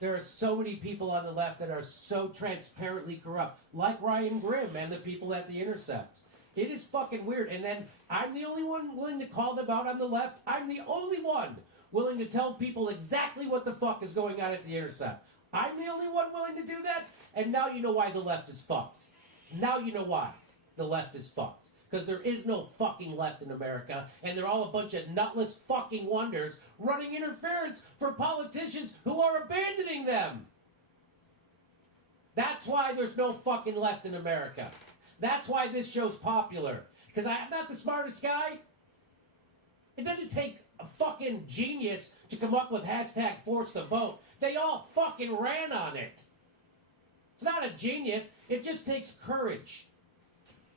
There are so many people on the left that are so transparently corrupt. Like Ryan Grimm and the people at The Intercept. It is fucking weird. And then I'm the only one willing to call them out on the left. I'm the only one willing to tell people exactly what the fuck is going on at the Intercept. I'm the only one willing to do that. And now you know why the left is fucked. Now you know why the left is fucked. Because there is no fucking left in America, and they're all a bunch of nutless fucking wonders running interference for politicians who are abandoning them. That's why there's no fucking left in America. That's why this show's popular. Because I'm not the smartest guy. It doesn't take a fucking genius to come up with hashtag force the vote. They all fucking ran on it. It's not a genius. It just takes courage.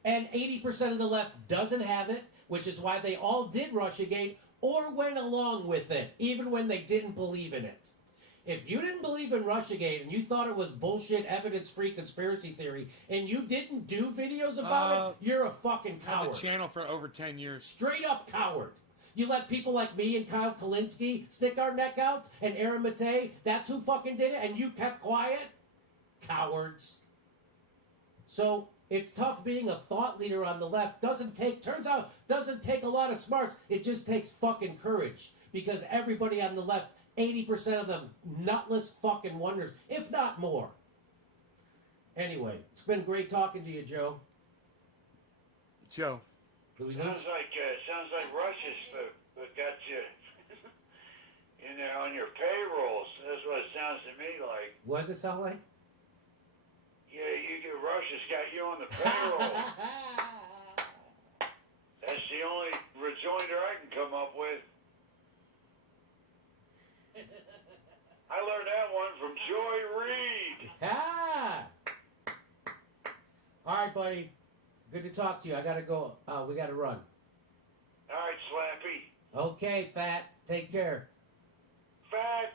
And 80% of the left doesn't have it, which is why they all did Russiagate or went along with it, even when they didn't believe in it. If you didn't believe in Russiagate and you thought it was bullshit, evidence-free conspiracy theory, and you didn't do videos about it, you're a fucking Had coward. the channel for over 10 years. Straight up coward. You let people like me and Kyle Kalinske stick our neck out, and Aaron Matei, that's who fucking did it, and you kept quiet? Cowards. So it's tough being a thought leader on the left. Turns out, doesn't take a lot of smarts. It just takes fucking courage. Because everybody on the left, 80% of them, nutless fucking wonders, if not more. Anyway, it's been great talking to you, Joe. Joe. Louis? Sounds like Russia's got you in there on your payrolls. That's what it sounds to me like. What does it sound like? Yeah, Russia's got you on the payroll. That's the only rejoinder I can come up with. I learned that one from Joy Reid. Ah! All right, buddy. Good to talk to you. I gotta go. We gotta run. All right, Slappy. Okay, Fat. Take care. Fat.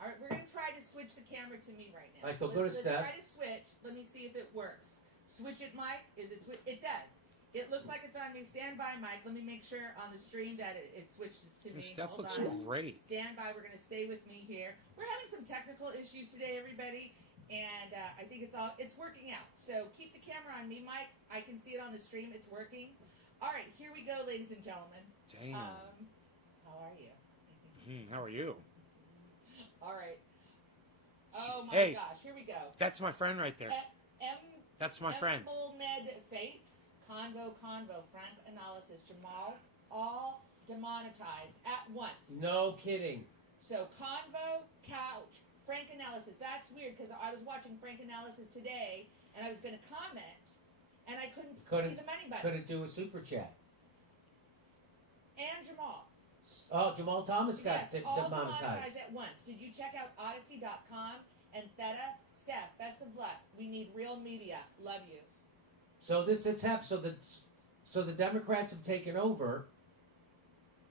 All right, we're going to try to switch the camera to me right now. All right, go to Let's Steph. try to switch. Let me see if it works. Switch it, Mike. Is it switch? It does. It looks like it's on me. Stand by, Mike. Let me make sure on the stream that it switches to me. Steph Hold looks on. great. Stand by. We're going to stay with me here. We're having some technical issues today, everybody, and I think it's working out. So keep the camera on me, Mike. I can see it on the stream. It's working. All right, here we go, ladies and gentlemen. Damn. How are you? How are you? All right. Oh my Hey. gosh, here we go. That's my friend right there. That's my friend. Med Fate, Convo, Frank Analysis, Jamal, all demonetized at once. No kidding. So Convo, Couch, Frank Analysis. That's weird because I was watching Frank Analysis today and I was going to comment and I couldn't see the money button. Couldn't do a super chat. And Jamal. Oh, Jamal Thomas got Yes, all demonetized. demonetized at once. Did you check out Odyssey.com and Theta? Steph, best of luck. We need real media. Love you. So it's happened. So the Democrats have taken over,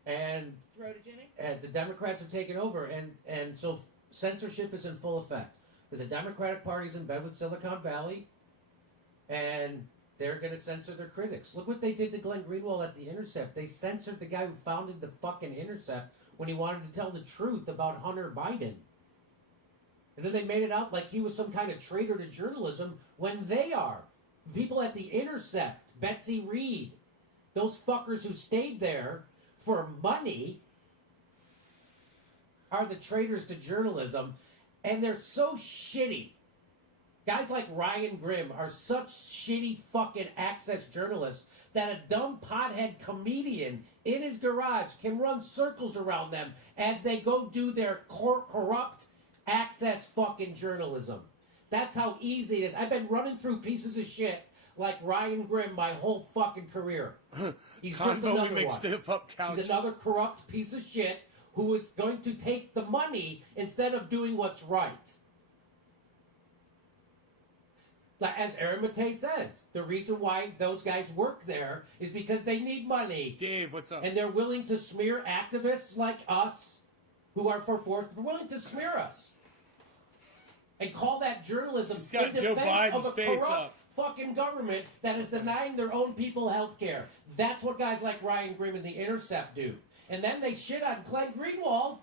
and Throw to Jimmy. the Democrats have taken over, and so censorship is in full effect. Because the Democratic Party's in bed with Silicon Valley, and they're going to censor their critics. Look what they did to Glenn Greenwald at The Intercept. They censored the guy who founded the fucking Intercept when he wanted to tell the truth about Hunter Biden. And then they made it out like he was some kind of traitor to journalism when they are. People at The Intercept, Betsy Reed, those fuckers who stayed there for money are the traitors to journalism. And they're so shitty. Guys like Ryan Grimm are such shitty fucking access journalists that a dumb pothead comedian in his garage can run circles around them as they go do their corrupt access fucking journalism. That's how easy it is. I've been running through pieces of shit like Ryan Grimm my whole fucking career. He's just Convo, another we make one. stiff up couch. He's another corrupt piece of shit who is going to take the money instead of doing what's right. Like, as Aaron Matei says, the reason why those guys work there is because they need money. Dave, what's up? And they're willing to smear activists like us who are for force. They're willing to smear us. And call that journalism He's got in Joe defense Biden's of a face corrupt up. fucking government that is denying their own people health care. That's what guys like Ryan Grimm and The Intercept do. And then they shit on Glenn Greenwald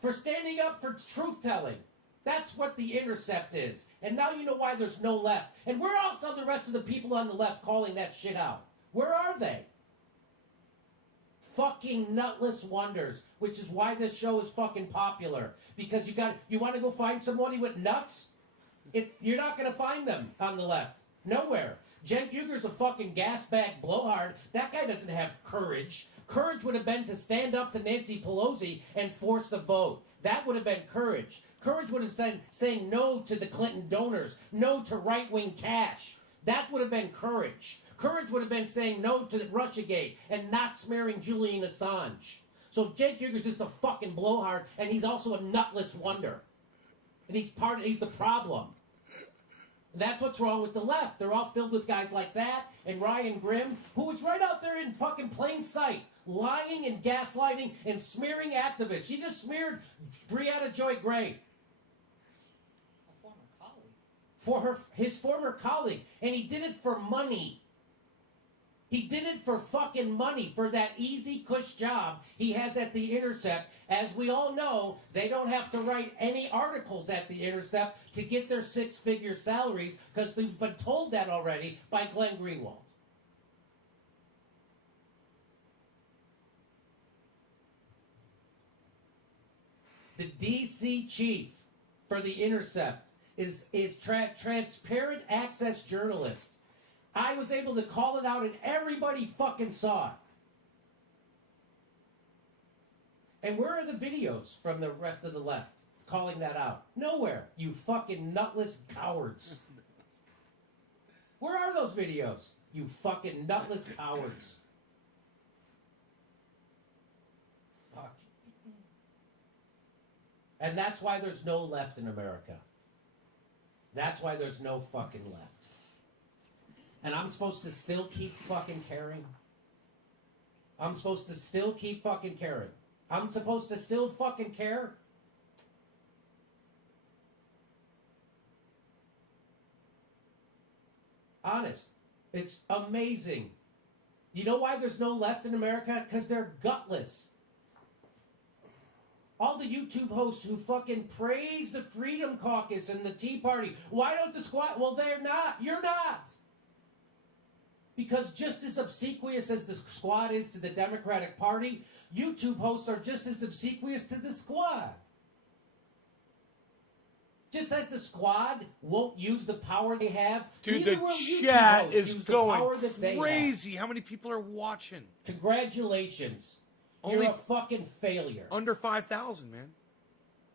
for standing up for truth-telling. That's what The Intercept is. And now you know why there's no left. And where else are the rest of the people on the left calling that shit out? Where are they? Fucking nutless wonders, which is why this show is fucking popular. Because you want to go find somebody with nuts? You're not going to find them on the left. Nowhere. Jen Huger's a fucking gas bag blowhard. That guy doesn't have courage. Courage would have been to stand up to Nancy Pelosi and force the vote. That would have been courage. Courage would have been saying no to the Clinton donors, no to right-wing cash. That would have been courage. Courage would have been saying no to Russiagate and not smearing Julian Assange. So Jen Huger's just a fucking blowhard, and he's also a nutless wonder. And he's the problem. And that's what's wrong with the left. They're all filled with guys like that and Ryan Grimm, who is right out there in fucking plain sight, lying and gaslighting and smearing activists. She just smeared Breonna Joy Gray. A former colleague. His former colleague. And he did it for money. He did it for fucking money, for that easy cush job he has at The Intercept. As we all know, they don't have to write any articles at The Intercept to get their six-figure salaries, because they've been told that already by Glenn Greenwald. The DC chief for The Intercept is transparent access journalist. I was able to call it out and everybody fucking saw it. And where are the videos from the rest of the left calling that out? Nowhere, you fucking nutless cowards. Where are those videos? You fucking nutless cowards. Fuck. And that's why there's no left in America. That's why there's no fucking left. And I'm supposed to still keep fucking caring? I'm supposed to still keep fucking caring? I'm supposed to still fucking care? Honest. It's amazing. You know why there's no left in America? Because they're gutless. All the YouTube hosts who fucking praise the Freedom Caucus and the Tea Party. Why don't the squad? Well, they're not. You're not. Because just as obsequious as the squad is to the Democratic Party, YouTube hosts are just as obsequious to the squad. Just as the squad won't use the power they have, Dude, neither the will YouTube chat hosts is use the power going that they have. crazy. How many people are watching? Congratulations. Only You're a fucking failure. Under 5,000, man.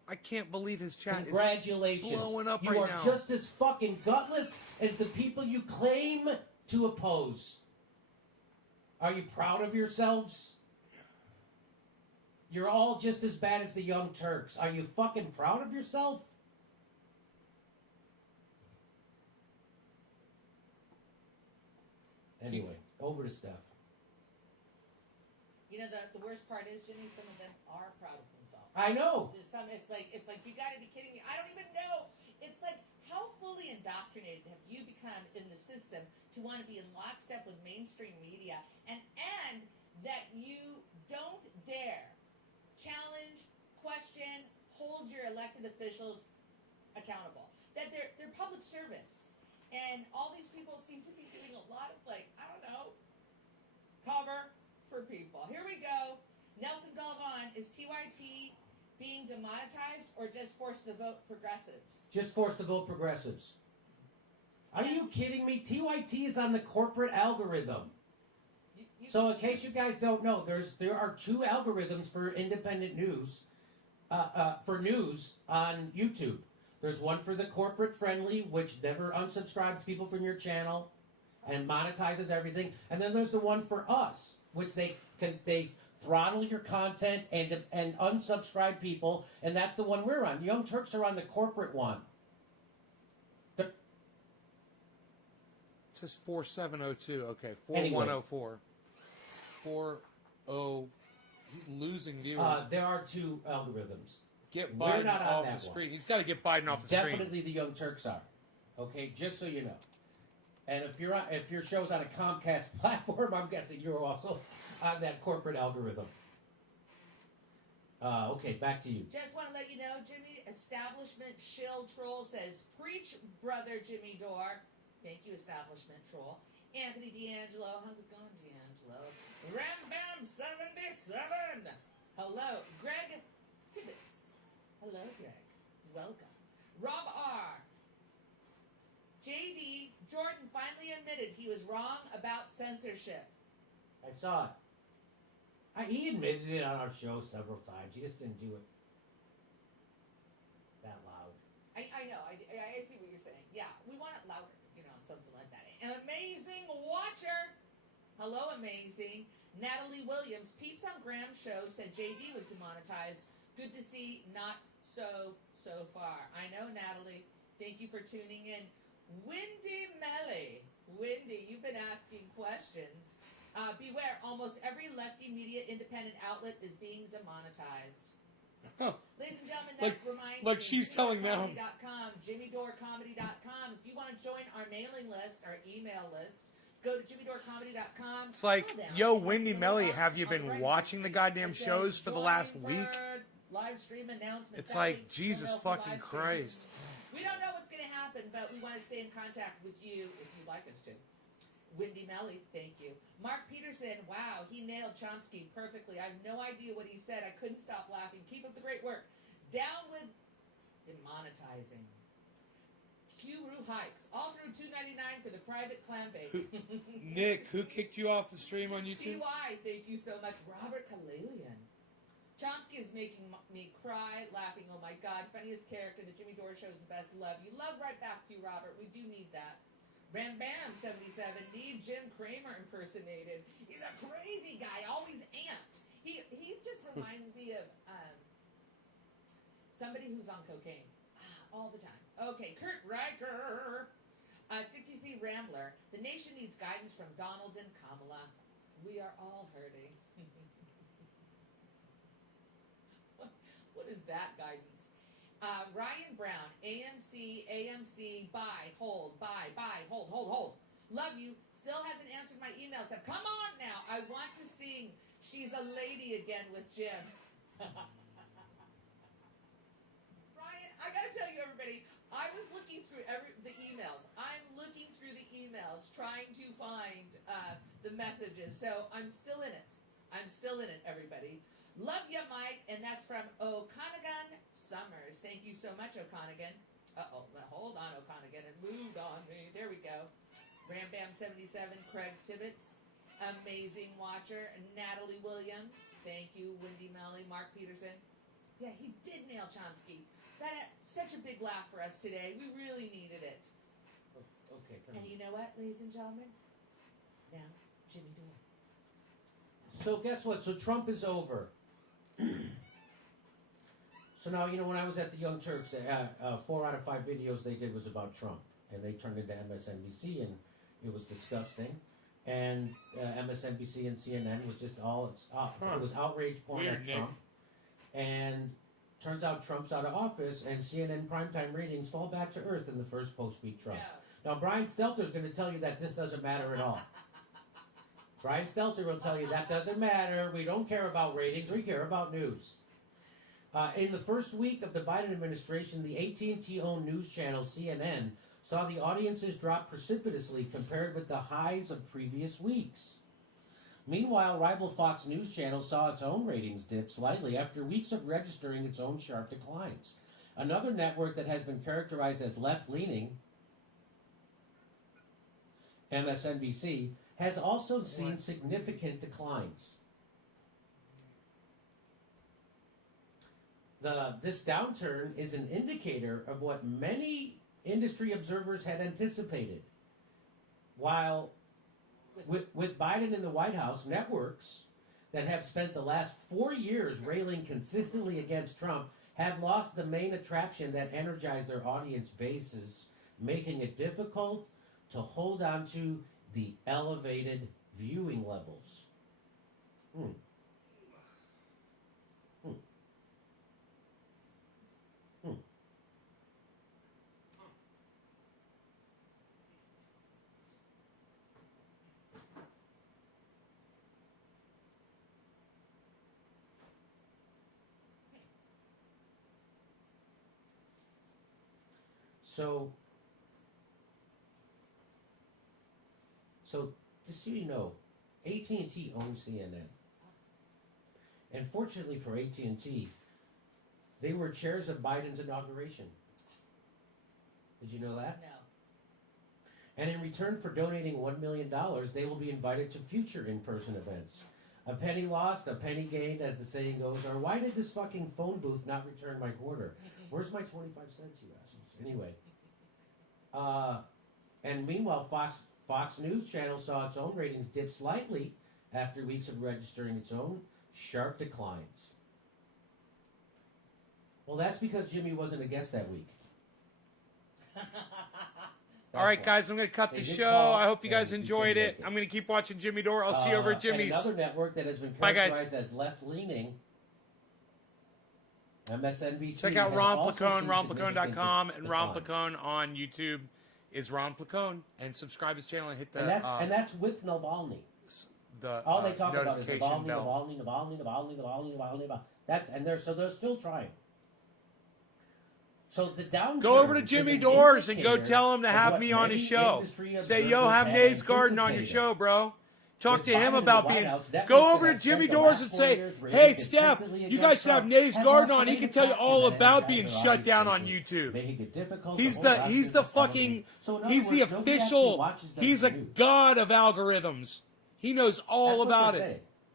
I can't believe his chat Congratulations. is blowing up you right are now. just as fucking gutless as the people you claim to oppose. Are you proud of yourselves? You're all just as bad as the Young Turks. Are you fucking proud of yourself? Anyway, over to Steph. You know, the worst part is, Jimmy, some of them are proud of themselves. I know. It's like you got to be kidding me. I don't even know. It's like, how fully indoctrinated have you become in the system to want to be in lockstep with mainstream media, and that you don't dare challenge, question, hold your elected officials accountable? That they're public servants, and all these people seem to be doing a lot of, like, I don't know, cover for people. Here we go. Nelson Galvan, is TYT being demonetized or just force the vote progressives? Just force the vote progressives. Are you kidding me? TYT is on the corporate algorithm. So in case you guys don't know, there are two algorithms for independent news, for news on YouTube. There's one for the corporate friendly, which never unsubscribes people from your channel and monetizes everything. And then there's the one for us, which they throttle your content and unsubscribe people, and that's the one we're on. Young Turks are on the corporate one. It says 4702. Okay, 4104. 40. He's losing viewers. There are two algorithms. Get We're Biden not on off that the one. screen. He's got to get Biden off the screen. Definitely the Young Turks are. Okay, just so you know. And if your show's on a Comcast platform, I'm guessing you're also on that corporate algorithm. Okay, back to you. Just want to let you know, Jimmy, Establishment Shill Troll says, preach, brother Jimmy Dore. Thank you, Establishment Troll. Anthony D'Angelo, how's it going, D'Angelo? Ram Bam 77. Hello, Greg Tibbetts. Hello, Greg. Welcome. Rob R. JD, Jordan finally admitted he was wrong about censorship. I saw it. He admitted it on our show several times. He just didn't do it that loud. I know. I see what you're saying. Yeah, we want it louder, something like that. An amazing watcher. Hello, amazing. Natalie Williams, peeps on Graham's show, said JD was demonetized. Good to see, not so far. I know, Natalie. Thank you for tuning in. Windy Melly. Windy, you've been asking questions. Beware, almost every lefty media independent outlet is being demonetized. Ladies and gentlemen, that reminds like me. she's telling them. JimmyDoreComedy.com. If you want to join our mailing list, our email list, go to JimmyDoreComedy.com. It's like, yo, Wendy Melly, have you been watching the goddamn shows for the last week? Live stream announcement. It's like, Jesus fucking Christ. We don't know what's going to happen, but we want to stay in contact with you if you'd like us to. Wendy Melly, thank you. Mark Peterson, wow, he nailed Chomsky perfectly. I have no idea what he said. I couldn't stop laughing. Keep up the great work. Down with demonetizing. Hugh Hikes, all through $2.99 for the private clam bake. Nick, who kicked you off the stream on YouTube? TY, thank you so much. Robert Kalalian. Chomsky is making me cry, laughing. Oh my God, funniest character. The Jimmy Dore Show is the best. Love you. Love right back to you, Robert. We do need that. Ram Bam 77, need Jim Cramer impersonated. He's a crazy guy, always amped. He just reminds me of somebody who's on cocaine all the time. Okay, Kurt Riker, 60C Rambler. The nation needs guidance from Donald and Kamala. We are all hurting. What is that guidance? Ryan Brown, AMC, buy, hold. Love you. Still hasn't answered my emails. Come on now. I want to sing She's a Lady again with Jim. Ryan, I got to tell you, everybody, I was looking through the emails. I'm looking through the emails trying to find the messages. So I'm still in it. Everybody. Love ya, Mike, and that's from O'Conagan Summers. Thank you so much, O'Conagan. Hold on, O'Conagan, and moved on me. There we go. Ram Bam 77, Craig Tibbetts, amazing watcher. Natalie Williams, thank you. Wendy Melly, Mark Peterson. Yeah, he did nail Chomsky. That had such a big laugh for us today. We really needed it. Okay. And you know what, ladies and gentlemen? Now, Jimmy Dore. So guess what? So Trump is over. So now, when I was at the Young Turks, 4 out of 5 videos they did was about Trump. And they turned into MSNBC, and it was disgusting. And MSNBC and CNN was just it was outrage porn Weird, at Nick. Trump. And turns out Trump's out of office, and CNN primetime ratings fall back to earth in the first post-week Trump. No. Now, Brian Stelter is going to tell you that this doesn't matter at all. Brian Stelter will tell you that doesn't matter. We don't care about ratings. We care about news. In the first week of the Biden administration, the AT&T-owned news channel CNN saw the audiences drop precipitously compared with the highs of previous weeks. Meanwhile, rival Fox News Channel saw its own ratings dip slightly after weeks of registering its own sharp declines. Another network that has been characterized as left-leaning, MSNBC, has also seen significant declines. This downturn is an indicator of what many industry observers had anticipated. While with Biden in the White House, networks that have spent the last 4 years railing consistently against Trump have lost the main attraction that energized their audience bases, making it difficult to hold on to the elevated viewing levels. So just so you know, AT&T owns CNN. And fortunately for AT&T, they were chairs of Biden's inauguration. Did you know that? No. And in return for donating $1 million, they will be invited to future in-person events. A penny lost, a penny gained, as the saying goes. Or why did this fucking phone booth not return my quarter? Where's my 25 cents, you assholes? Anyway. And meanwhile, Fox News Channel saw its own ratings dip slightly after weeks of registering its own sharp declines. Well, that's because Jimmy wasn't a guest that week. All right, guys, I'm going to cut the show. I hope you guys enjoyed it. I'm going to keep watching Jimmy Dore. I'll see you over at Jimmy's. And another network that has been Bye, guys. characterized as left-leaning, MSNBC. Check out has Ron also Placone, seen ronplacone.com, significant and Ron decline. Placone on YouTube is Ron Placone. And subscribe his channel and hit the And that's with Navalny. the All they talk about is notification Navalny, bell. Navalny. They're still trying. So the downturn. Go over to is Jimmy an Dores and go indicator tell him to of have what me on his many show. industry Say, observers yo, have had Nays Garden on your anticipated. show, bro. Talk With to him Biden in about the White being. House, networks Go that over to have Jimmy spent the Dores last and 4 say, years hey, rated Steph, consistently you guys should have against Nays Trump, Garden has on. He lost can tell you the all debate about and being has shut down on audiences, YouTube. making it difficult He's to the hold he's the Russians accountable. fucking So in other he's the words, nobody actually official watches them he's for a news. god of algorithms. He knows all That's what about they're it. saying.